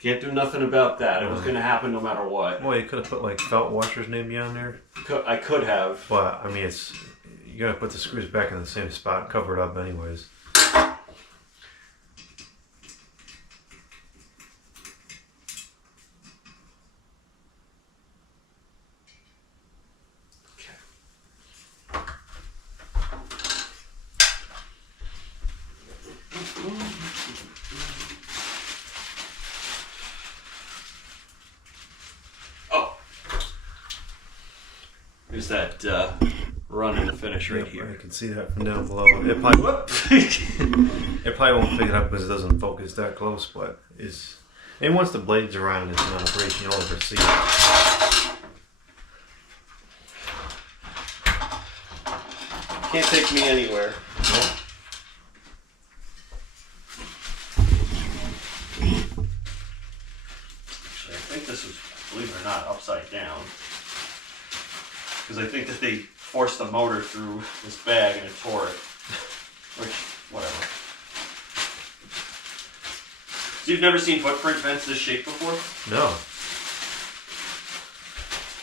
Can't do nothing about that. It was going to happen no matter what. Well, you could have put like felt washers maybe on there. I could have. But, I mean, you gotta put the screws back in the same spot and cover it up anyways. There's that run and the finish right Yep, here. I can see that from down below. It probably won't pick it up because it doesn't focus that close, but and once the blades are on and it's in operation, you'll ever see it. Can't take me anywhere. Nope. Actually, I think this was, believe it or not, upside down. Because I think that they forced the motor through this bag and it tore it. Which, whatever. So you've never seen footprint vents this shape before? No.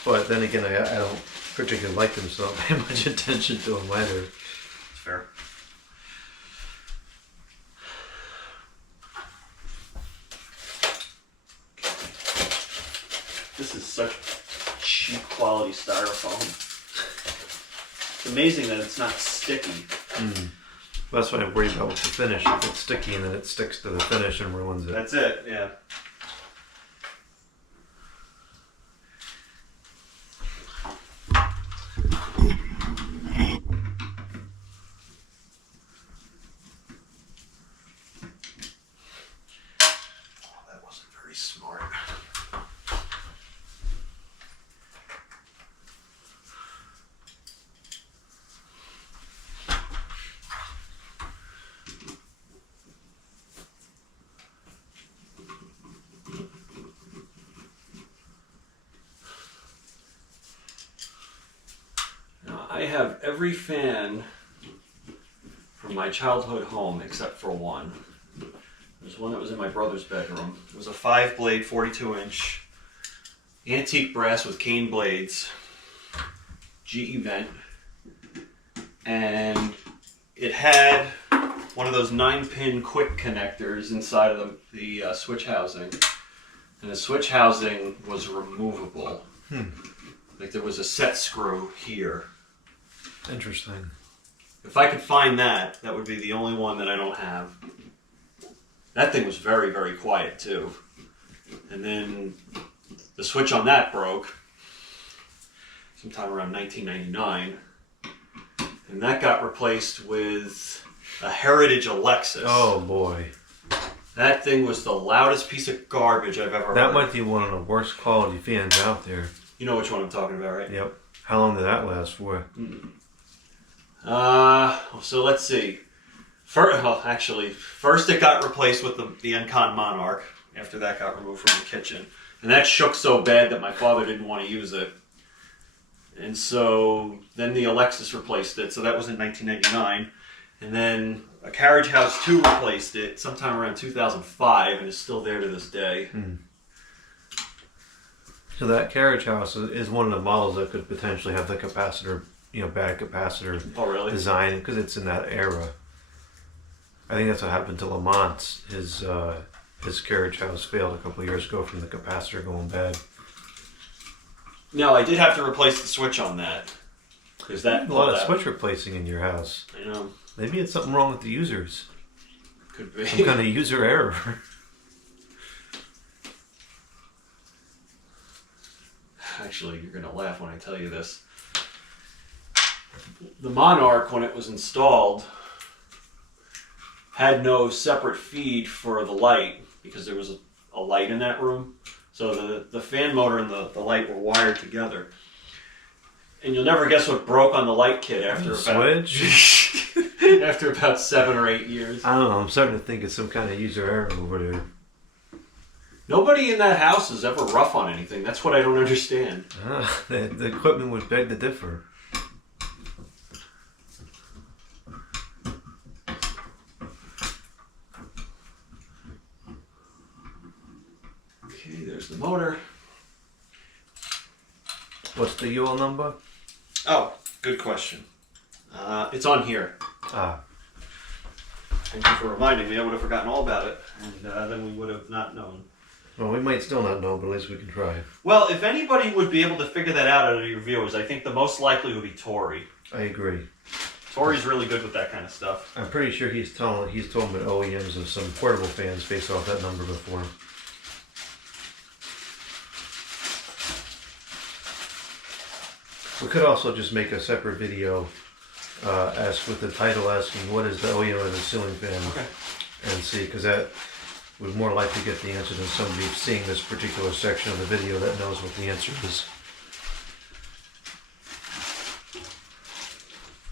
But then again, I don't particularly like them, so I don't pay much attention to them either. It's fair. This is such cheap quality styrofoam. It's amazing that it's not sticky. That's what I worry about with the finish. If it's sticky and then it sticks to the finish and ruins it. That's it, yeah. That wasn't very smart. I have every fan from my childhood home except for one. There's one that was in my brother's bedroom. It was a 5-blade, 42-inch antique brass with cane blades, GE vent, and it had one of those 9-pin quick connectors inside of the switch housing, and the switch housing was removable. Like there was a set screw here. Interesting. If I could find that, that would be the only one that I don't have. That thing was very, very quiet too. And then the switch on that broke sometime around 1999. And that got replaced with a Heritage Alexis. Oh boy. That thing was the loudest piece of garbage I've ever heard. That might be one of the worst quality fans out there. You know which one I'm talking about, right? Yep. How long did that last for? So let's see. First it got replaced with the Encon Monarch after that got removed from the kitchen. And that shook so bad that my father didn't want to use it. And so then the Alexis replaced it, so that was in 1999. And then a Carriage House 2 replaced it sometime around 2005 and is still there to this day. So that Carriage House is one of the models that could potentially have the capacitor, bad capacitor design because it's in that era. I think that's what happened to Lamont. His Carriage House failed a couple of years ago from the capacitor going bad. No, I did have to replace the switch on that. There's that a lot of switch replacing in your house. I know. Maybe it's something wrong with the users. Could be. Some kind of user error. Actually, you're going to laugh when I tell you this. The Monarch, when it was installed, had no separate feed for the light because there was a light in that room. So the fan motor and the light were wired together. And you'll never guess what broke on the light kit after switch? After about 7 or 8 years. I don't know. I'm starting to think it's some kind of user error over there. Nobody in that house is ever rough on anything. That's what I don't understand. The equipment would beg to differ. Okay, there's the motor. What's the UL number? Oh, good question. It's on here. Thank you for reminding me. I would have forgotten all about it, and then we would have not known. Well, we might still not know, but at least we can try. Well, if anybody would be able to figure that out of your viewers, I think the most likely would be Tori. I agree. Tori's really good with that kind of stuff. I'm pretty sure he's told me OEMs of some portable fans based off that number before. We could also just make a separate video with the title asking what is the OEM of the ceiling fan, and see, because that would more likely get the answer than somebody seeing this particular section of the video that knows what the answer is.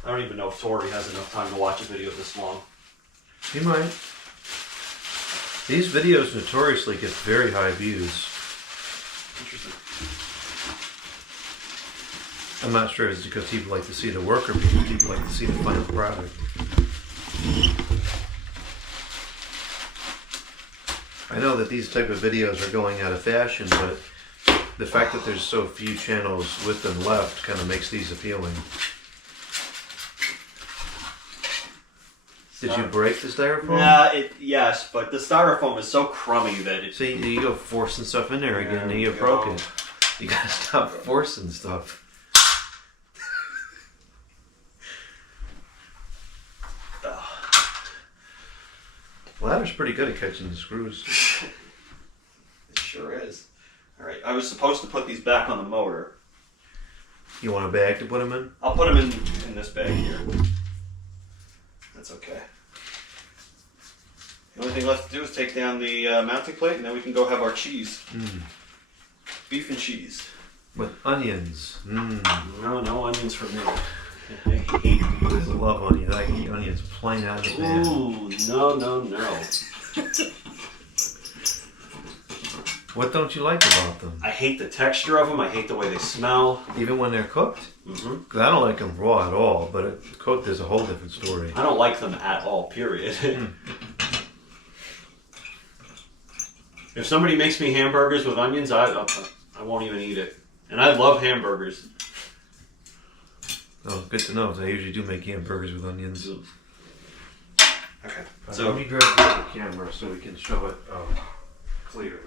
I don't even know if Tori has enough time to watch a video this long. He might. These videos notoriously get very high views. Interesting. I'm not sure if it's because people like to see the work or because people like to see the final product. I know that these type of videos are going out of fashion, but the fact that there's so few channels with them left kind of makes these appealing. Did you break the styrofoam? Yes, but the styrofoam is so crummy that it... See, you go forcing stuff in there again and you broke it. You gotta stop forcing stuff. Ladder's pretty good at catching the screws. It sure is. All right, I was supposed to put these back on the motor. You want a bag to put them in? I'll put them in this bag here. That's okay. The only thing left to do is take down the mounting plate, and then we can go have our cheese. Beef and cheese. With onions. No onions for me. I love onions. I can eat onions plain out of the pan. Ooh, no. What don't you like about them? I hate the texture of them. I hate the way they smell. Even when they're cooked? Mm-hmm. 'Cause I don't like them raw at all, but cooked is a whole different story. I don't like them at all, period. If somebody makes me hamburgers with onions, I won't even eat it. And I love hamburgers. Oh, good to know, 'cause I usually do make hamburgers with onions. Okay. So let me grab the camera so we can show it clearly.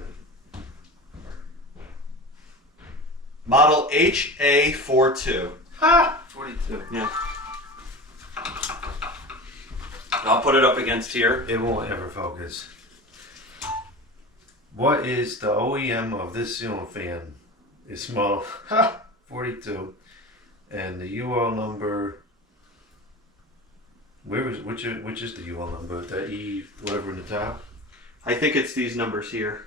Model HA42. Ha! 42. Yeah. I'll put it up against here. It won't ever focus. What is the OEM of this ceiling fan? It's model 42, and the UL number. Which is the UL number? The E whatever in the top. I think it's these numbers here.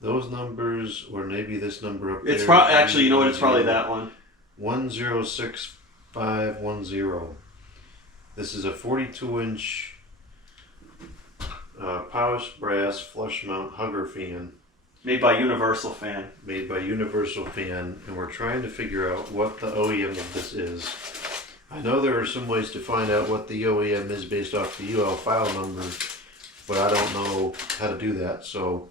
Those numbers, or maybe this number up It's there. actually, you know what? It's probably that one. 106510. This is a 42-inch polished brass flush mount hugger fan Made by Universal Fan. made by Universal Fan, and we're trying to figure out what the OEM of this is. I know there are some ways to find out what the OEM is based off the UL file number, but I don't know how to do that. So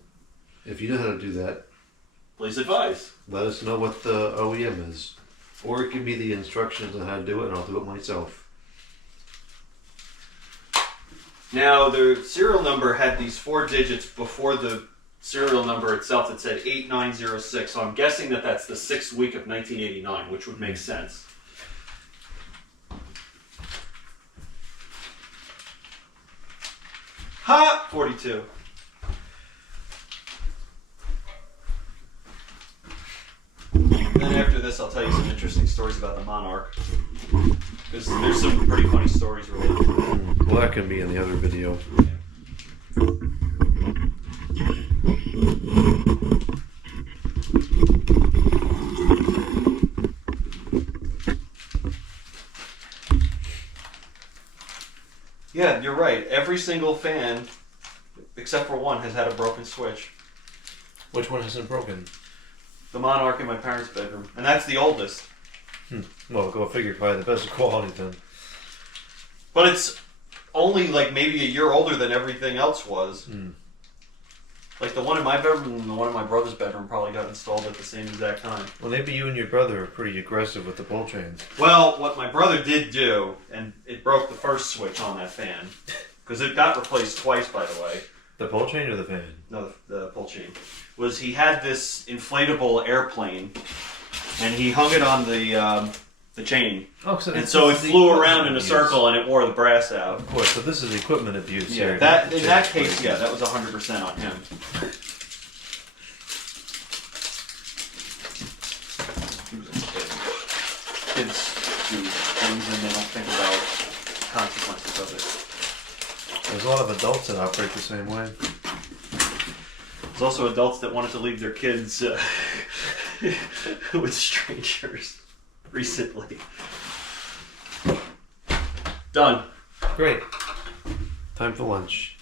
if you know how to do that, Please advise. let us know what the OEM is. Or give me the instructions on how to do it, and I'll do it myself. Now, the serial number had these 4 digits before the serial number itself that said 8906, so I'm guessing that that's the 6th week of 1989, which would make sense. Ha! 42. Then after this, I'll tell you some interesting stories about the Monarch. Because there's some pretty funny stories related to it. Well, that can be in the other video. Yeah, you're right. Every single fan, except for one, has had a broken switch. Which one isn't broken? The Monarch in my parents' bedroom. And that's the oldest. Well, go figure, probably the best quality then. But it's only like maybe a year older than everything else was. Like the one in my bedroom and the one in my brother's bedroom probably got installed at the same exact time. Well, maybe you and your brother are pretty aggressive with the pull chains. Well, what my brother did do, and it broke the first switch on that fan, because it got replaced twice, by the way. The pull chain or the fan? No, the pull chain. Was he had this inflatable airplane, and he hung it on the chain. Oh, so And so it flew around in a circle and it wore the brass out. Of course, so this is equipment abuse here. That in that case, yeah, that was 100% on him. He was a kid. Kids do things and they don't think about consequences of it. There's a lot of adults that operate the same way. There's also adults that wanted to leave their kids with strangers recently. Done. Great. Time for lunch.